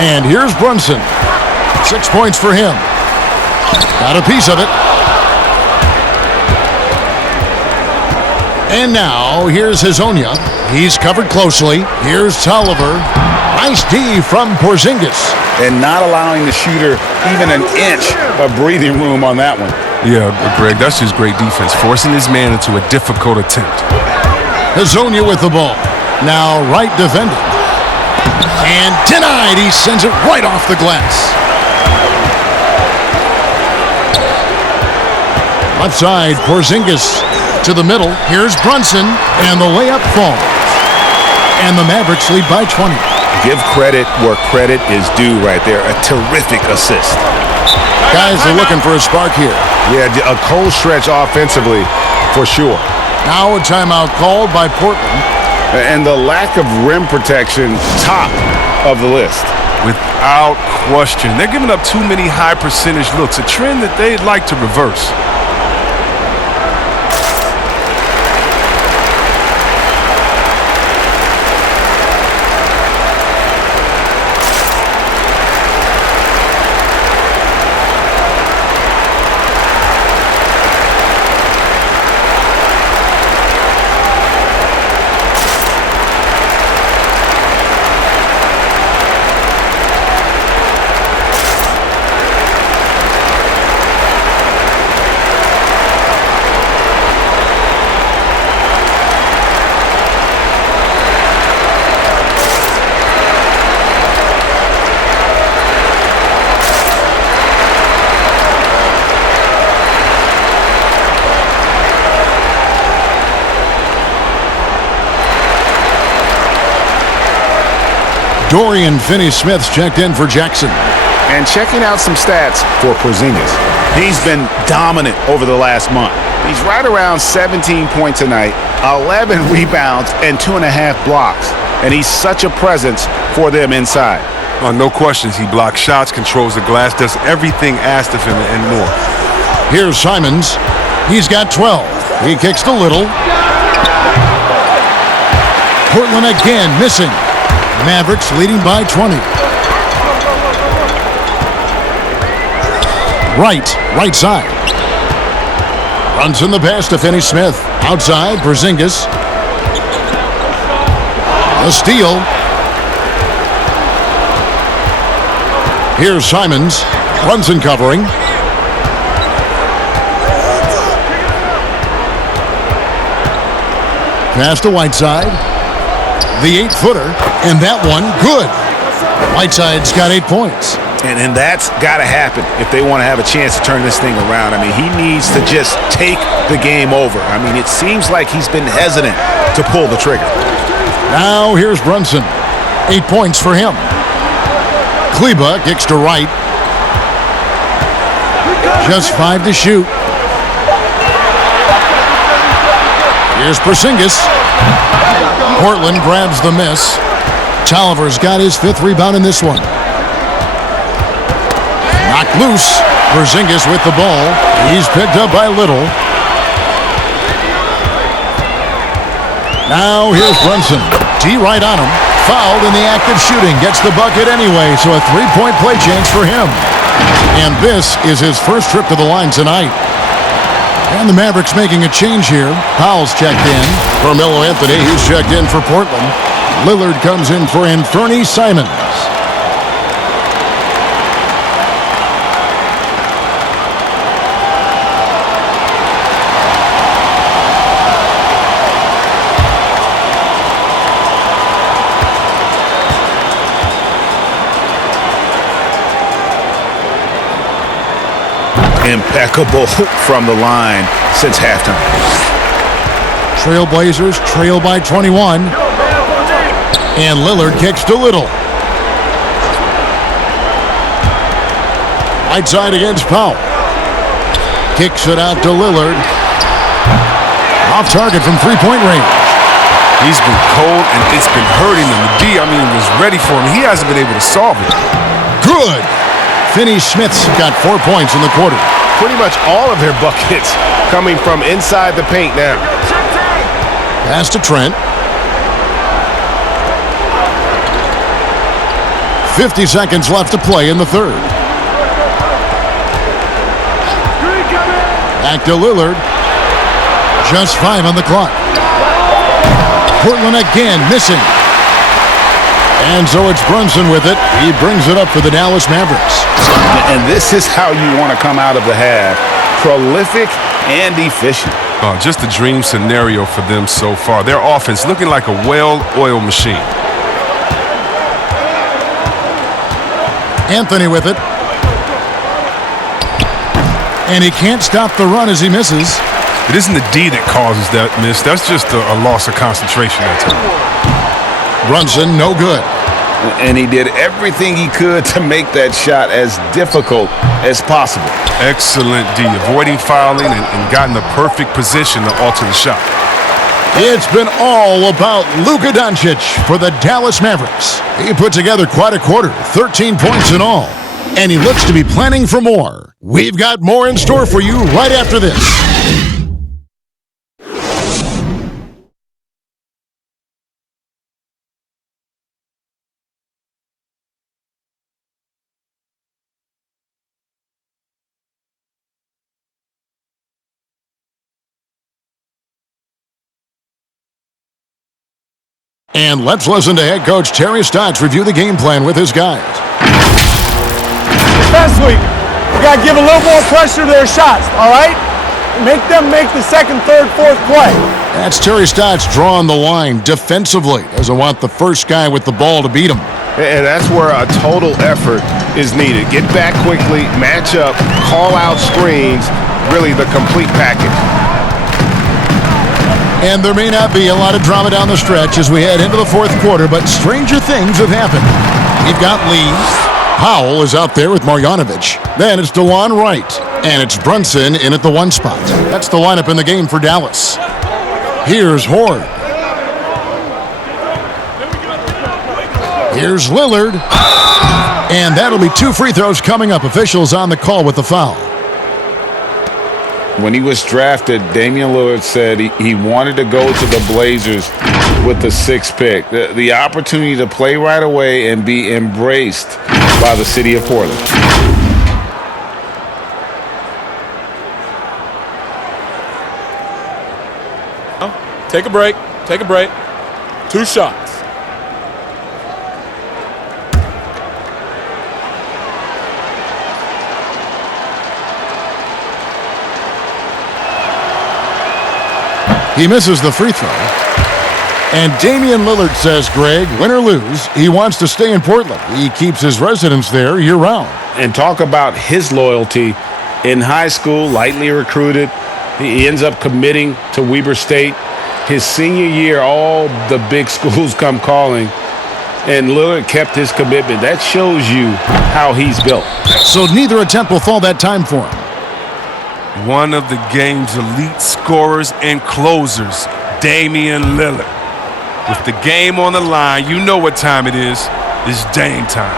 And here's Brunson. 6 points for him. Got a piece of it. And now, here's Hezonja. He's covered closely. Here's Tolliver. Nice D from Porzingis. And not allowing the shooter even an inch of breathing room on that one. Yeah, Greg, that's just great defense, forcing his man into a difficult attempt. Hezonja with the ball. Now right defending. And denied. He sends it right off the glass. Left side, Porzingis to the middle. Here's Brunson, and the layup falls. And the Mavericks lead by 20. Give credit where credit is due right there. A terrific assist. Guys are looking for a spark here. Yeah, a cold stretch offensively for sure. Now a timeout called by Portland. And the lack of rim protection, top of the list. Without question. They're giving up too many high percentage looks, a trend that they'd like to reverse. Dorian Finney-Smith's checked in for Jackson. And checking out some stats for Porzingis. He's been dominant over the last month. He's right around 17 points a night, 11 rebounds, and 2.5 blocks. And he's such a presence for them inside. No questions. He blocks shots, controls the glass, does everything asked of him and more. Here's Simons. He's got 12. He kicks to Little. Portland again missing. Mavericks leading by 20. Right side. Runs in the pass to Finney-Smith. Outside, Porzingis. A steal. Here's Simons. Brunson covering. Pass to Whiteside. The 8-footer, and that one good. Whiteside's got 8 points. And that's got to happen if they want to have a chance to turn this thing around. I mean, he needs to just take the game over. I mean, it seems like he's been hesitant to pull the trigger. Now here's Brunson. 8 points for him. Kleba kicks to right. Just 5 to shoot. Here's Porzingis. Portland grabs the miss. Tolliver's got his 5th rebound in this one. Knocked loose. Porzingis with the ball. He's picked up by Little. Now here's Brunson. D right on him. Fouled in the act of shooting. Gets the bucket anyway, so a 3-point play chance for him. And this is his first trip to the line tonight. And the Mavericks making a change here. Powell's checked in. Carmelo Anthony, he's checked in for Portland. Lillard comes in for Anthony Simons. Impeccable from the line since halftime. Trailblazers trail by 21. And Lillard kicks to Little. Right side against Powell. Kicks it out to Lillard. Off target from 3-point range. He's been cold and it's been hurting him. The D, was ready for him. He hasn't been able to solve it. Good. Finney-Smith's got 4 points in the quarter. Pretty much all of their buckets coming from inside the paint now. Pass to Trent. 50 seconds left to play in the third. Back to Lillard. Just 5 on the clock. Portland again missing. And so it's Brunson with it. He brings it up for the Dallas Mavericks. And this is how you want to come out of the half. Prolific and efficient. Just a dream scenario for them so far. Their offense looking like a well-oiled machine. Anthony with it. And he can't stop the run as he misses. It isn't the D that causes that miss. That's just a loss of concentration at times. Brunson, no good. And he did everything he could to make that shot as difficult as possible. Excellent D, avoiding fouling and gotten the perfect position to alter the shot. It's been all about Luka Doncic for the Dallas Mavericks. He put together quite a quarter, 13 points in all. And he looks to be planning for more. We've got more in store for you right after this. And let's listen to head coach Terry Stotts review the game plan with his guys. Defensively, we got to give a little more pressure to their shots, all right? Make them make the second, third, fourth play. That's Terry Stotts drawing the line defensively. Doesn't want the first guy with the ball to beat him. And that's where a total effort is needed. Get back quickly, match up, call out screens, really the complete package. And there may not be a lot of drama down the stretch as we head into the fourth quarter, but stranger things have happened. We've got Lee. Powell is out there with Marjanovic. Then it's DeLon Wright. And it's Brunson in at the 1 spot. That's the lineup in the game for Dallas. Here's Horde. Here's Lillard. And that'll be 2 free throws coming up. Officials on the call with the foul. When he was drafted, Damian Lillard said he wanted to go to the Blazers with the 6th pick. The opportunity to play right away and be embraced by the city of Portland. Take a break. Take a break. 2 shots. He misses the free throw. And Damian Lillard says, Greg, win or lose, he wants to stay in Portland. He keeps his residence there year-round. And talk about his loyalty. In high school, lightly recruited, he ends up committing to Weber State. His senior year, all the big schools come calling, and Lillard kept his commitment. That shows you how he's built. So neither attempt will fall that time for him. One of the game's elite scorers and closers, Damian Lillard. With the game on the line, you know what time it is. It's Dame time.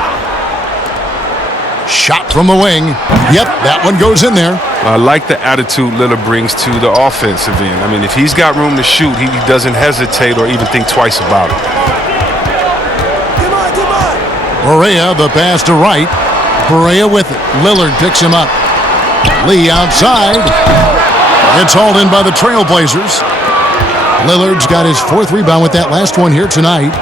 Shot from the wing. Yep, that one goes in there. I like the attitude Lillard brings to the offensive end. I mean, if he's got room to shoot, he doesn't hesitate or even think twice about it. Barea, the pass to right. Barea with it. Lillard picks him up. Lee outside. It's hauled in by the Trailblazers. Lillard's got his 4th rebound with that last one here tonight.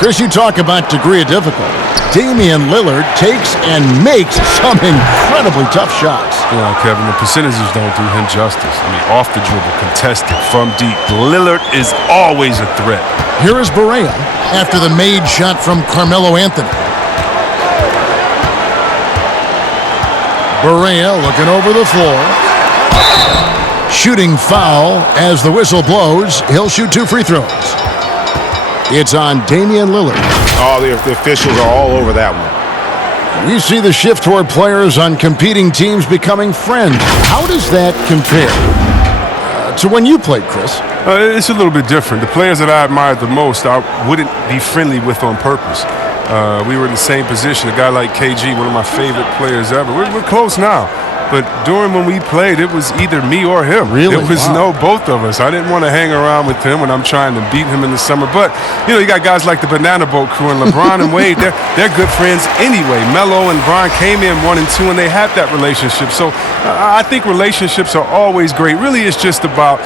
Chris, you talk about degree of difficulty. Damian Lillard takes and makes some incredibly tough shots. Well, Kevin, the percentages don't do him justice. I mean, off the dribble, contested, from deep. Lillard is always a threat. Here is Barea after the made shot from Carmelo Anthony. Barea looking over the floor. Shooting foul as the whistle blows. He'll shoot 2 free throws. It's on Damian Lillard. Oh, the officials are all over that one. We see the shift toward players on competing teams becoming friends. How does that compare to when you played, Chris? It's a little bit different. The players that I admired the most, I wouldn't be friendly with on purpose. We were in the same position. A guy like KG, one of my favorite players ever. We're close now. But during when we played, it was either me or him. Really? It was both of us. I didn't want to hang around with him when I'm trying to beat him in the summer. But, you got guys like the Banana Boat crew and LeBron and Wade. They're good friends anyway. Melo and Bron came in 1 and 2, and they had that relationship. So I think relationships are always great. Really, it's just about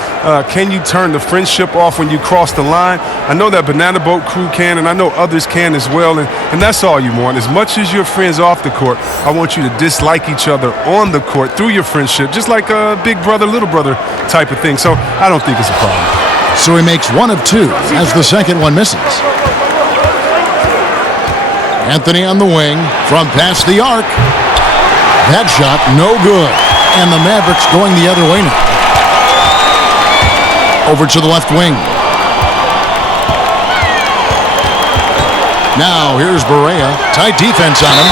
can you turn the friendship off when you cross the line? I know that Banana Boat crew can, and I know others can as well. And that's all you want. As much as you're friends off the court, I want you to dislike each other on the court through your friendship, just like a big brother, little brother type of thing. So I don't think it's a problem. So he makes 1 of 2 as the second one misses. Anthony on the wing from past the arc. That shot no good. And the Mavericks going the other way now. Over to the left wing. Now here's Barea. Tight defense on him.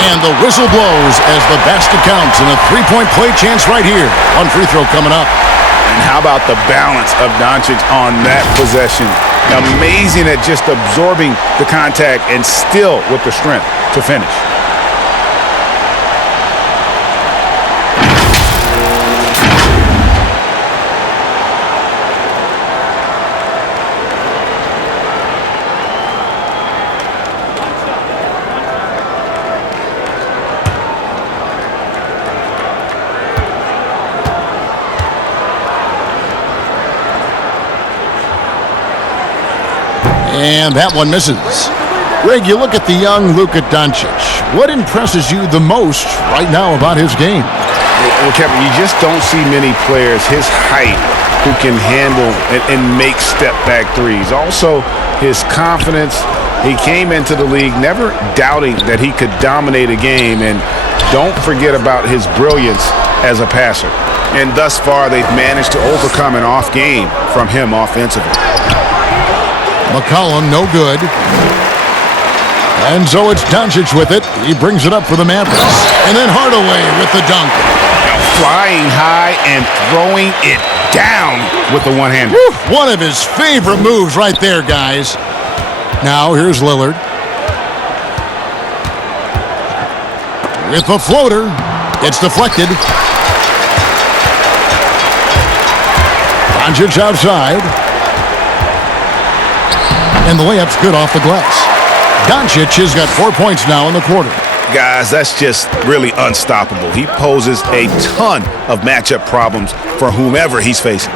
And the whistle blows as the basket counts and a 3-point play chance right here. 1 free throw coming up. And how about the balance of Doncic on that possession? Amazing at just absorbing the contact and still with the strength to finish. And that one misses. Greg, you look at the young Luka Doncic. What impresses you the most right now about his game? Well, Kevin, you just don't see many players his height who can handle and make step-back threes. Also, his confidence. He came into the league never doubting that he could dominate a game. And don't forget about his brilliance as a passer. And thus far, they've managed to overcome an off game from him offensively. McCollum, no good. And so it's Doncic with it. He brings it up for the Mavericks. And then Hardaway with the dunk. Flying high and throwing it down with the one-hander. One of his favorite moves right there, guys. Now here's Lillard. With the floater. It's deflected. Doncic outside. And the layup's good off the glass. Doncic has got 4 points now in the quarter. Guys, that's just really unstoppable. He poses a ton of matchup problems for whomever he's facing.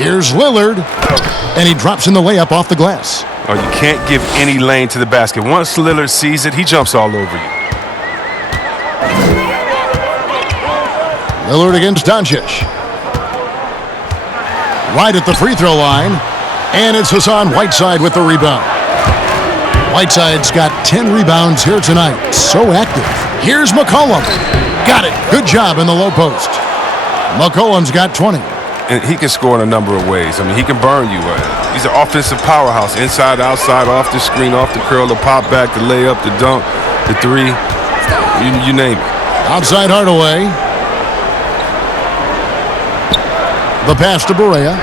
Here's Lillard. And he drops in the layup off the glass. Oh, you can't give any lane to the basket. Once Lillard sees it, he jumps all over you. Lillard against Doncic. right at the free throw line. And it's Hassan Whiteside with the rebound. Whiteside's got 10 rebounds here tonight. So active. Here's McCollum. Got it. Good job in the low post. McCollum's got 20. And he can score in a number of ways. I mean, he can burn you. He's an offensive powerhouse. Inside, outside, off the screen, off the curl, the pop back, the layup, the dunk, the three. You name it. Outside Hardaway. The pass to Barea.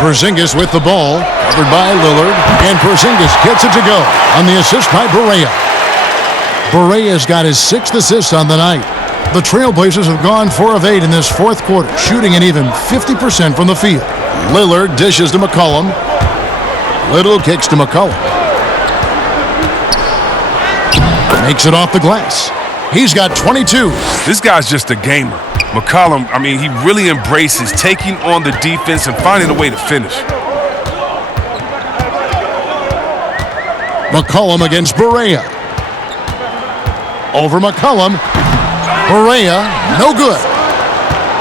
Porzingis with the ball. Covered by Lillard. And Porzingis gets it to go on the assist by Barea. Barea's got his 6th assist on the night. The Trailblazers have gone 4 of 8 in this fourth quarter, shooting an even 50% from the field. Lillard dishes to McCollum. Little kicks to McCollum. Makes it off the glass. He's got 22. This guy's just a gamer. McCollum, I mean, he really embraces taking on the defense and finding a way to finish. McCollum against Barea. Over McCollum. Barea, no good.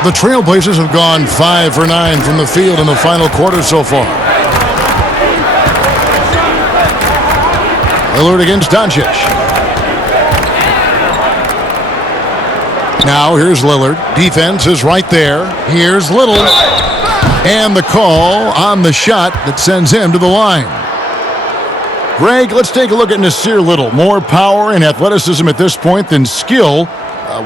The Trailblazers have gone 5 for 9 from the field in the final quarter so far. Lillard against Doncic. Now here's Lillard. Defense is right there. Here's Little. And the call on the shot that sends him to the line. Greg, let's take a look at Nasir Little. More power and athleticism at this point than skill,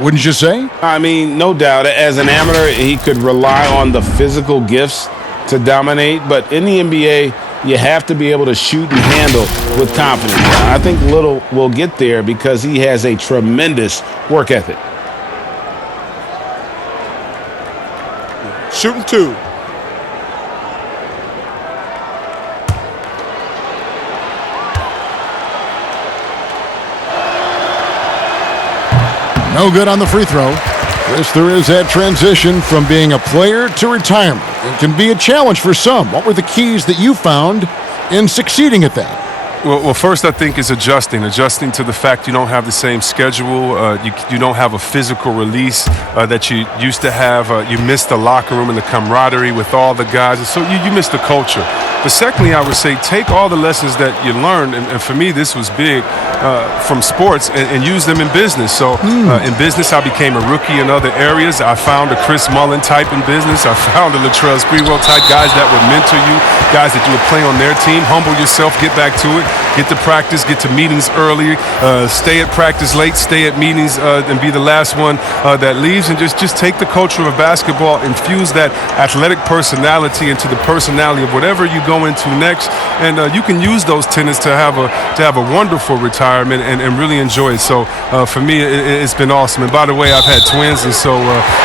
wouldn't you say? I mean, no doubt. As an amateur, he could rely on the physical gifts to dominate. But in the NBA, you have to be able to shoot and handle with confidence. I think Little will get there because he has a tremendous work ethic. Shooting 2. No good on the free throw. Yes, there is that transition from being a player to retirement. It can be a challenge for some. What were the keys that you found in succeeding at that? Well, first I think is adjusting to the fact you don't have the same schedule. You don't have a physical release that you used to have. You miss the locker room and the camaraderie with all the guys, and so you miss the culture. But secondly, I would say take all the lessons that you learned, and for me this was big, from sports and use them in business. So in business, I became a rookie in other areas. I found a Chris Mullin type in business. I found a Latrell Sprewell type, guys that would mentor you, guys that you would play on their team. Humble yourself, get back to it, get to practice, get to meetings early, stay at practice late, stay at meetings, and be the last one that leaves. And just take the culture of basketball, infuse that athletic personality into the personality of whatever you go into next, and you can use those tenets to have a wonderful retirement and really enjoy it. So for me, it's been awesome. And by the way, I've had twins, and so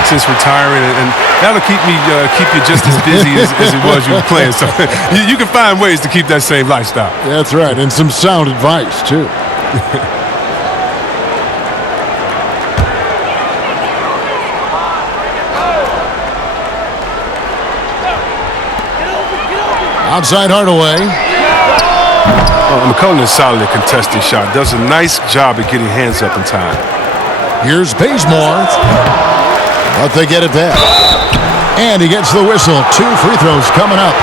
since retiring, and that'll keep you just as busy as it was you were playing. So you can find ways to keep that same lifestyle. That's right, and some sound advice too. Outside Hardaway. McCollum is solidly contested shot. Does a nice job at getting hands up in time. Here's Bazemore. But they get it back. And he gets the whistle. 2 free throws coming up.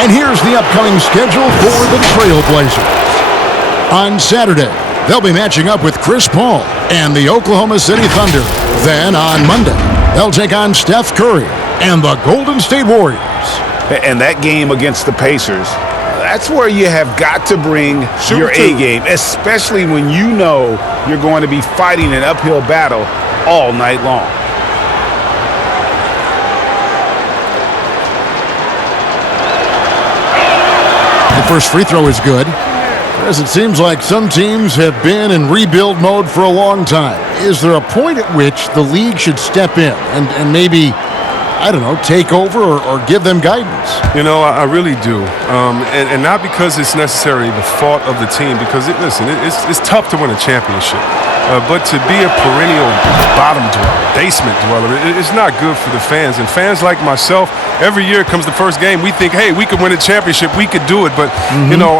And here's the upcoming schedule for the Trailblazers. On Saturday, they'll be matching up with Chris Paul and the Oklahoma City Thunder. Then on Monday, they'll take on Steph Curry and the Golden State Warriors. And that game against the Pacers, that's where you have got to bring your A game, especially when you know you're going to be fighting an uphill battle all night long. The first free throw is good, as it seems like some teams have been in rebuild mode for a long time. Is there a point at which the league should step in and maybe, I don't know, take over or give them guidance? You know, I really do. And not because it's necessarily the fault of the team, because, it's tough to win a championship. But to be a perennial bottom dweller, basement dweller, it's not good for the fans. And fans like myself, every year comes the first game, we think, hey, we could win a championship, we could do it. But, you know,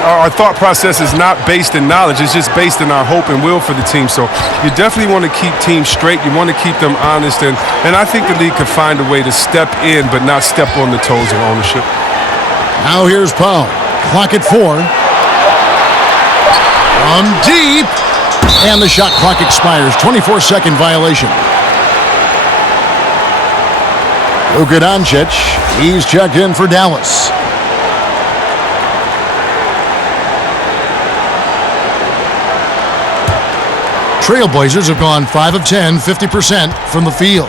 our thought process is not based in knowledge. It's just based in our hope and will for the team. So you definitely want to keep teams straight. You want to keep them honest. And I think the league could find a way to step in but not step on the toes of ownership. Now here's Powell. Clock at 4. From deep. And the shot clock expires. 24-second violation. Luka Doncic. He's checked in for Dallas. Trailblazers have gone 5 of 10, 50% from the field.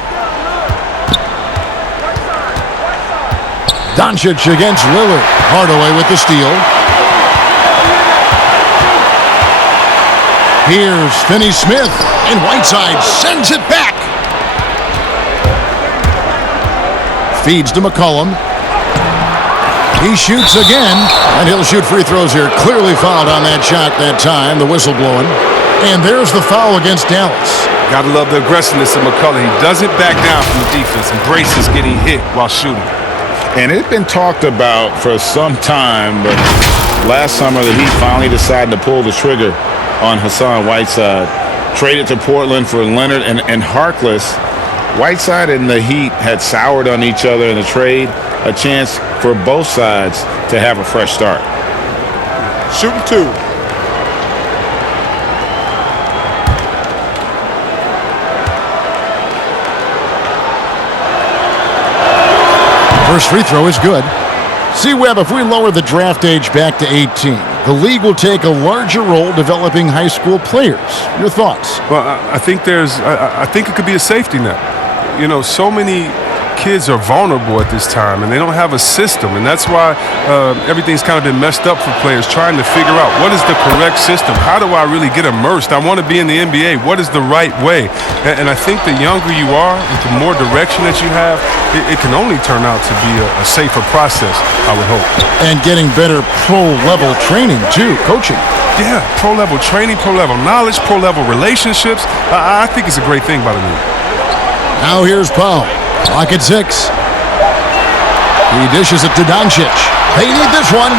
Doncic against Lillard. Hardaway with the steal. Here's Finney-Smith, and Whiteside sends it back. Feeds to McCollum. He shoots again, and he'll shoot free throws here. Clearly fouled on that shot that time, the whistle blowing. And there's the foul against Dallas. Gotta love the aggressiveness of McCullough. He doesn't back down from the defense, embraces getting hit while shooting. And it's been talked about for some time, but last summer the Heat finally decided to pull the trigger on Hassan Whiteside. Traded to Portland for Leonard and Harkless. Whiteside and the Heat had soured on each other in the trade, a chance for both sides to have a fresh start. Shooting 2. First free throw is good. See, Webb, if we lower the draft age back to 18, the league will take a larger role developing high school players. Your thoughts? Well, I think I think it could be a safety net. You know, so many kids are vulnerable at this time, and they don't have a system, and that's why everything's kind of been messed up for players trying to figure out what is the correct system. How do I really get immersed? I want to be in the NBA. What is the right way? And I think the younger you are, the more direction that you have, it can only turn out to be a safer process, I would hope. And getting better pro-level training, too, coaching. Yeah, pro-level training, pro-level knowledge, pro-level relationships. I think it's a great thing by the league. Now here's Powell. Clock at 6. He dishes it to Doncic. They need this one.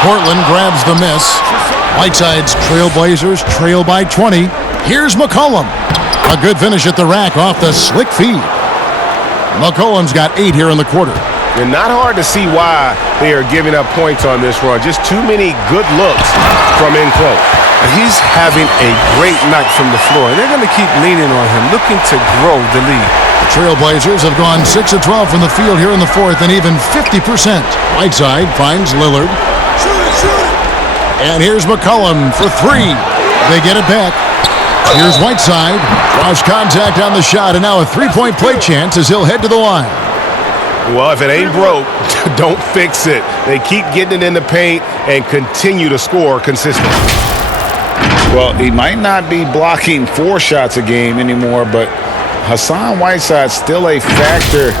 Portland grabs the miss. Whiteside's Trailblazers trail by 20. Here's McCollum. A good finish at the rack off the slick feed. McCollum's got 8 here in the quarter. And not hard to see why they are giving up points on this run. Just too many good looks from in close. He's having a great night from the floor, and they're going to keep leaning on him, looking to grow the lead. The Trailblazers have gone 6 of 12 from the field here in the fourth, and even 50%. Whiteside finds Lillard. And here's McCollum for 3. They get it back. Here's Whiteside. Draws contact on the shot, and now a three-point play chance as he'll head to the line. Well, if it ain't broke, don't fix it. They keep getting it in the paint and continue to score consistently. Well, he might not be blocking 4 shots a game anymore, but Hassan Whiteside's still a factor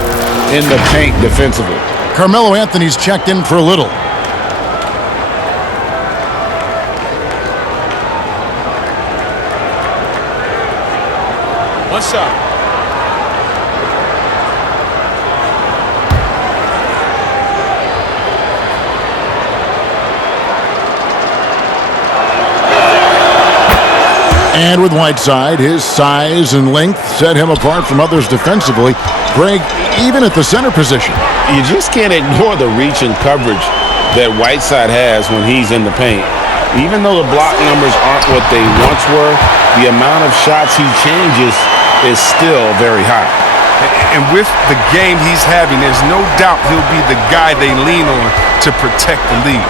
in the paint defensively. Carmelo Anthony's checked in for a little. One shot. And with Whiteside, his size and length set him apart from others defensively. Greg, even at the center position. You just can't ignore the reach and coverage that Whiteside has when he's in the paint. Even though the block numbers aren't what they once were, the amount of shots he changes is still very high. And with the game he's having, there's no doubt he'll be the guy they lean on to protect the lead.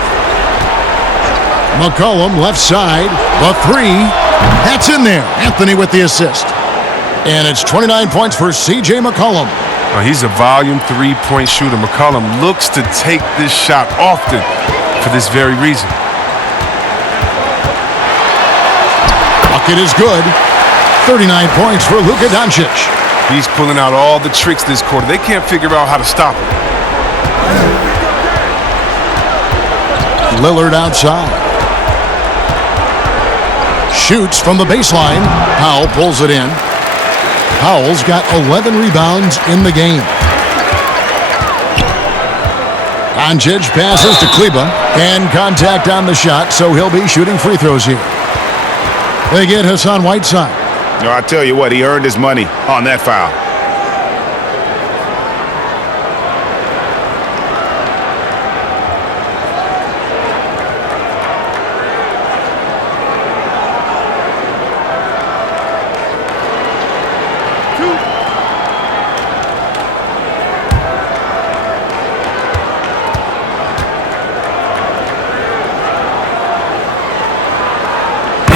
McCollum, left side, the 3. That's in there. Anthony with the assist. And it's 29 points for C.J. McCollum. He's a volume 3-point shooter. McCollum looks to take this shot often for this very reason. Bucket is good. 39 points for Luka Doncic. He's pulling out all the tricks this quarter. They can't figure out how to stop him. Lillard outside. Shoots from the baseline. Powell pulls it in. Powell's got 11 rebounds in the game. Doncic passes to Kleba, and contact on the shot, so he'll be shooting free throws here. They get Hassan Whiteside. No, I tell you what, he earned his money on that foul.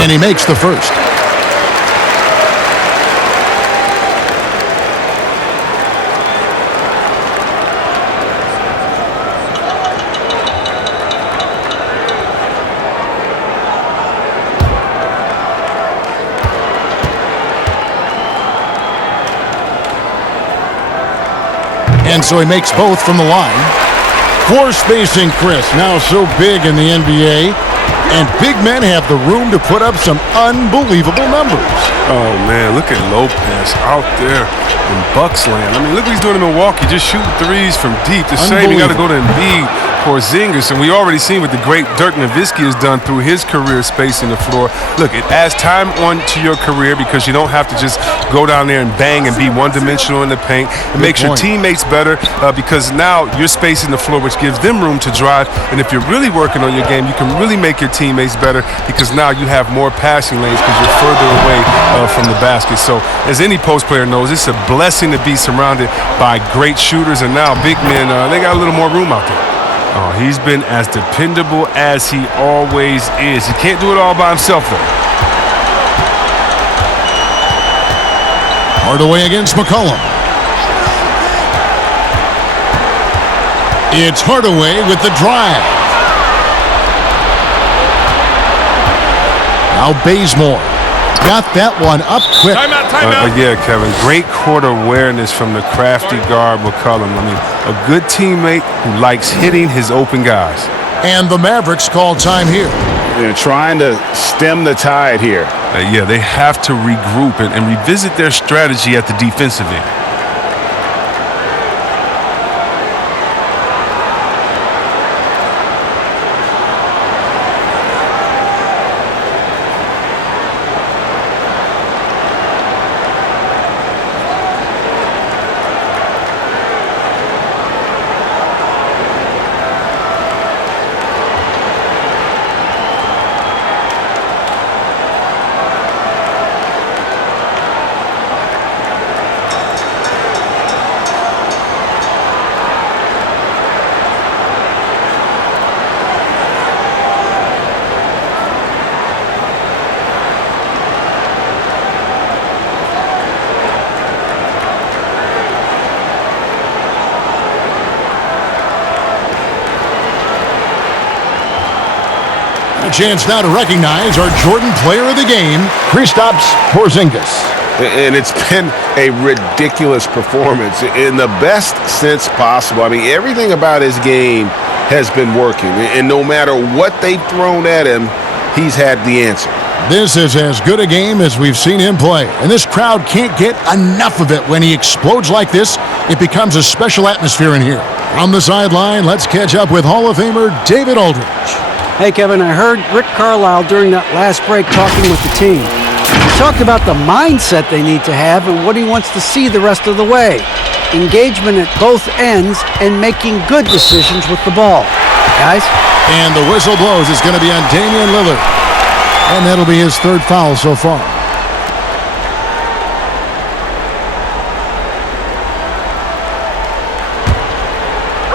And he makes the first. And so he makes both from the line. Floor spacing, Chris, now so big in the NBA. And big men have the room to put up some unbelievable numbers. Oh, man, look at Lopez out there in Bucks land. I mean, look what he's doing in Milwaukee, just shooting threes from deep. The same, you got to go to Embiid, Porzingis, and we already seen what the great Dirk Nowitzki has done through his career spacing the floor. Look, it adds time on to your career because you don't have to just go down there and bang and be one-dimensional in the paint. It makes your teammates better because now you're spacing the floor, which gives them room to drive. And if you're really working on your game, you can really make your teammates better because now you have more passing lanes because you're further away from the basket. So as any post player knows, it's a blessing to be surrounded by great shooters, and now big men, they got a little more room out there. Oh, he's been as dependable as he always is. He can't do it all by himself, though. Hardaway against McCollum. It's Hardaway with the drive. Now Bazemore. Got that one up quick. Timeout. Yeah, Kevin. Great court awareness from the crafty guard McCollum. I mean, a good teammate who likes hitting his open guys. And the Mavericks call time here. They're trying to stem the tide here. Yeah, they have to regroup and revisit their strategy at the defensive end. A chance now to recognize our Jordan Player of the Game, Kristaps Porzingis. And it's been a ridiculous performance in the best sense possible. I mean, everything about his game has been working. And no matter what they've thrown at him, he's had the answer. This is as good a game as we've seen him play. And this crowd can't get enough of it. When he explodes like this, it becomes a special atmosphere in here. On the sideline, let's catch up with Hall of Famer David Aldridge. Hey, Kevin, I heard Rick Carlisle during that last break talking with the team. He talked about the mindset they need to have and what he wants to see the rest of the way. Engagement at both ends and making good decisions with the ball. Guys? And the whistle blows. It's going to be on Damian Lillard. And that'll be his third foul so far.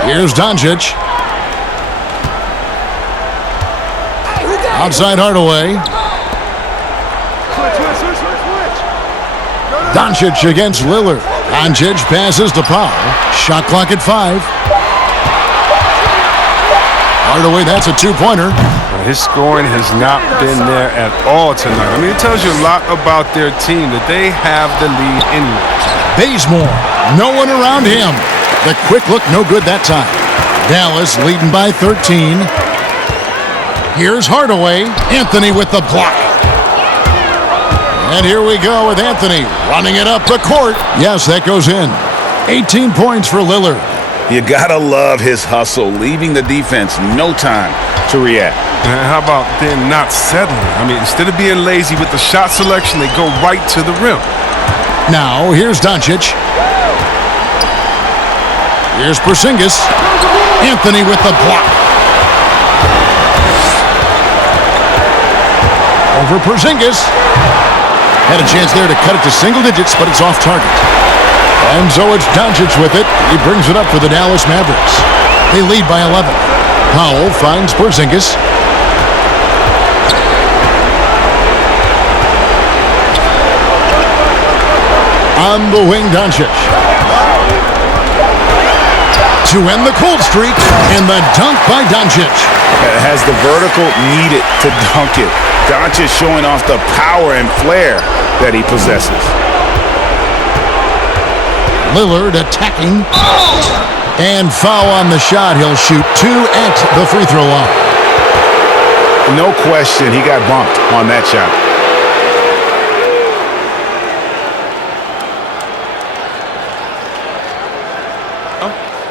Here's Doncic. Outside Hardaway. Doncic against Lillard. Doncic passes to Powell. Shot clock at 5. Hardaway, that's a two-pointer. His scoring has not been there at all tonight. I mean, it tells you a lot about their team that they have the lead anyway. Bazemore, no one around him. The quick look, no good that time. Dallas leading by 13. Here's Hardaway. Anthony with the block. And here we go with Anthony running it up the court. Yes, that goes in. 18 points for Lillard. You gotta love his hustle, leaving the defense no time to react. And how about then not settling? I mean, instead of being lazy with the shot selection, they go right to the rim. Now, here's Doncic. Here's Porzingis. Anthony with the block. Over Porzingis. Had a chance there to cut it to single digits, but it's off target. And so it's Doncic with it. He brings it up for the Dallas Mavericks. They lead by 11. Powell finds Porzingis. On the wing, Doncic. To end the cold streak, and the dunk by Doncic. Has the vertical needed to dunk it. Doncic showing off the power and flair that he possesses. Lillard attacking. And foul on the shot. He'll shoot 2 at the free throw line. No question, he got bumped on that shot.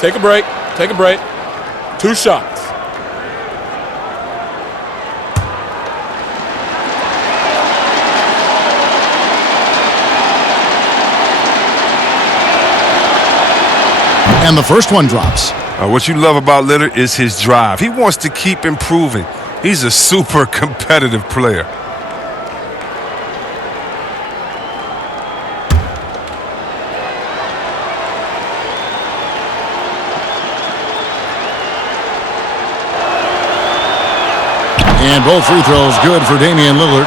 Take a break. Take a break. 2 shots. And the first one drops. What you love about Lillard is his drive. He wants to keep improving. He's a super competitive player. And both free throws good for Damian Lillard.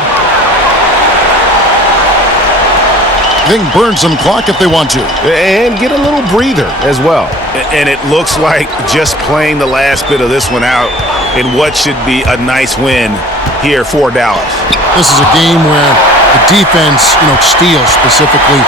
They can burn some clock if they want to. And get a little breather as well. And it looks like just playing the last bit of this one out in what should be a nice win here for Dallas. This is a game where the defense, steals specifically,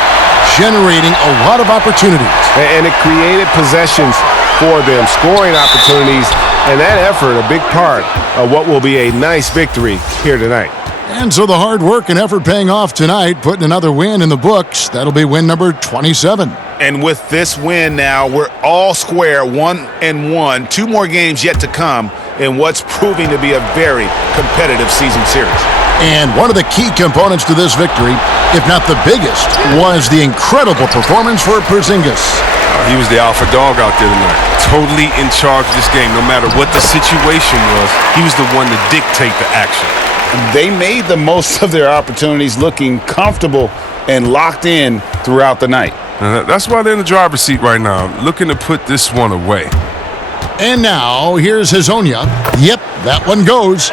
generating a lot of opportunities. And it created possessions for them, scoring opportunities, and that effort a big part of what will be a nice victory here tonight. And so the hard work and effort paying off tonight, putting another win in the books. That'll be win number 27. And with this win now, we're all square, 1-1. 2 more games yet to come in what's proving to be a very competitive season series. And one of the key components to this victory, if not the biggest, was the incredible performance for Porzingis. He was the alpha dog out there tonight. Totally in charge of this game. No matter what the situation was, he was the one to dictate the action. They made the most of their opportunities, looking comfortable and locked in throughout the night. That's why they're in the driver's seat right now, looking to put this one away. And now, here's Hazonia. Yep, that one goes.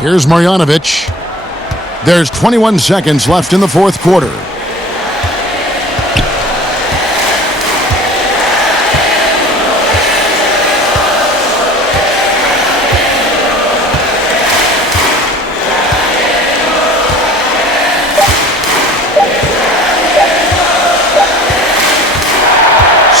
Here's Marjanovic. There's 21 seconds left in the fourth quarter.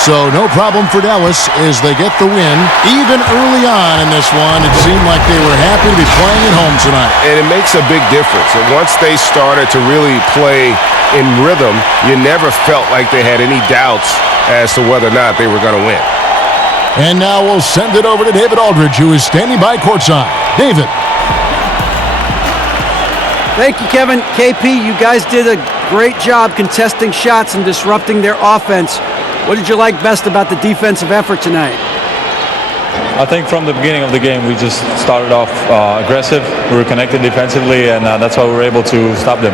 So no problem for Dallas as they get the win. Even early on in this one, it seemed like they were happy to be playing at home tonight. And it makes a big difference. And once they started to really play in rhythm, you never felt like they had any doubts as to whether or not they were going to win. And now we'll send it over to David Aldridge, who is standing by courtside. David. Thank you, Kevin. KP, you guys did a great job contesting shots and disrupting their offense. What did you like best about the defensive effort tonight? I think from the beginning of the game, we just started off aggressive. We were connected defensively, and that's why we were able to stop them.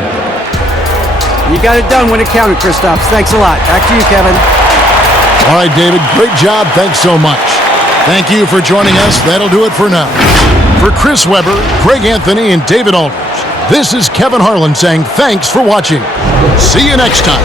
You got it done when it counted, Kristaps. Thanks a lot. Back to you, Kevin. All right, David, great job. Thanks so much. Thank you for joining us. That'll do it for now. For Chris Webber, Greg Anthony, and David Aldridge, this is Kevin Harlan saying thanks for watching. See you next time.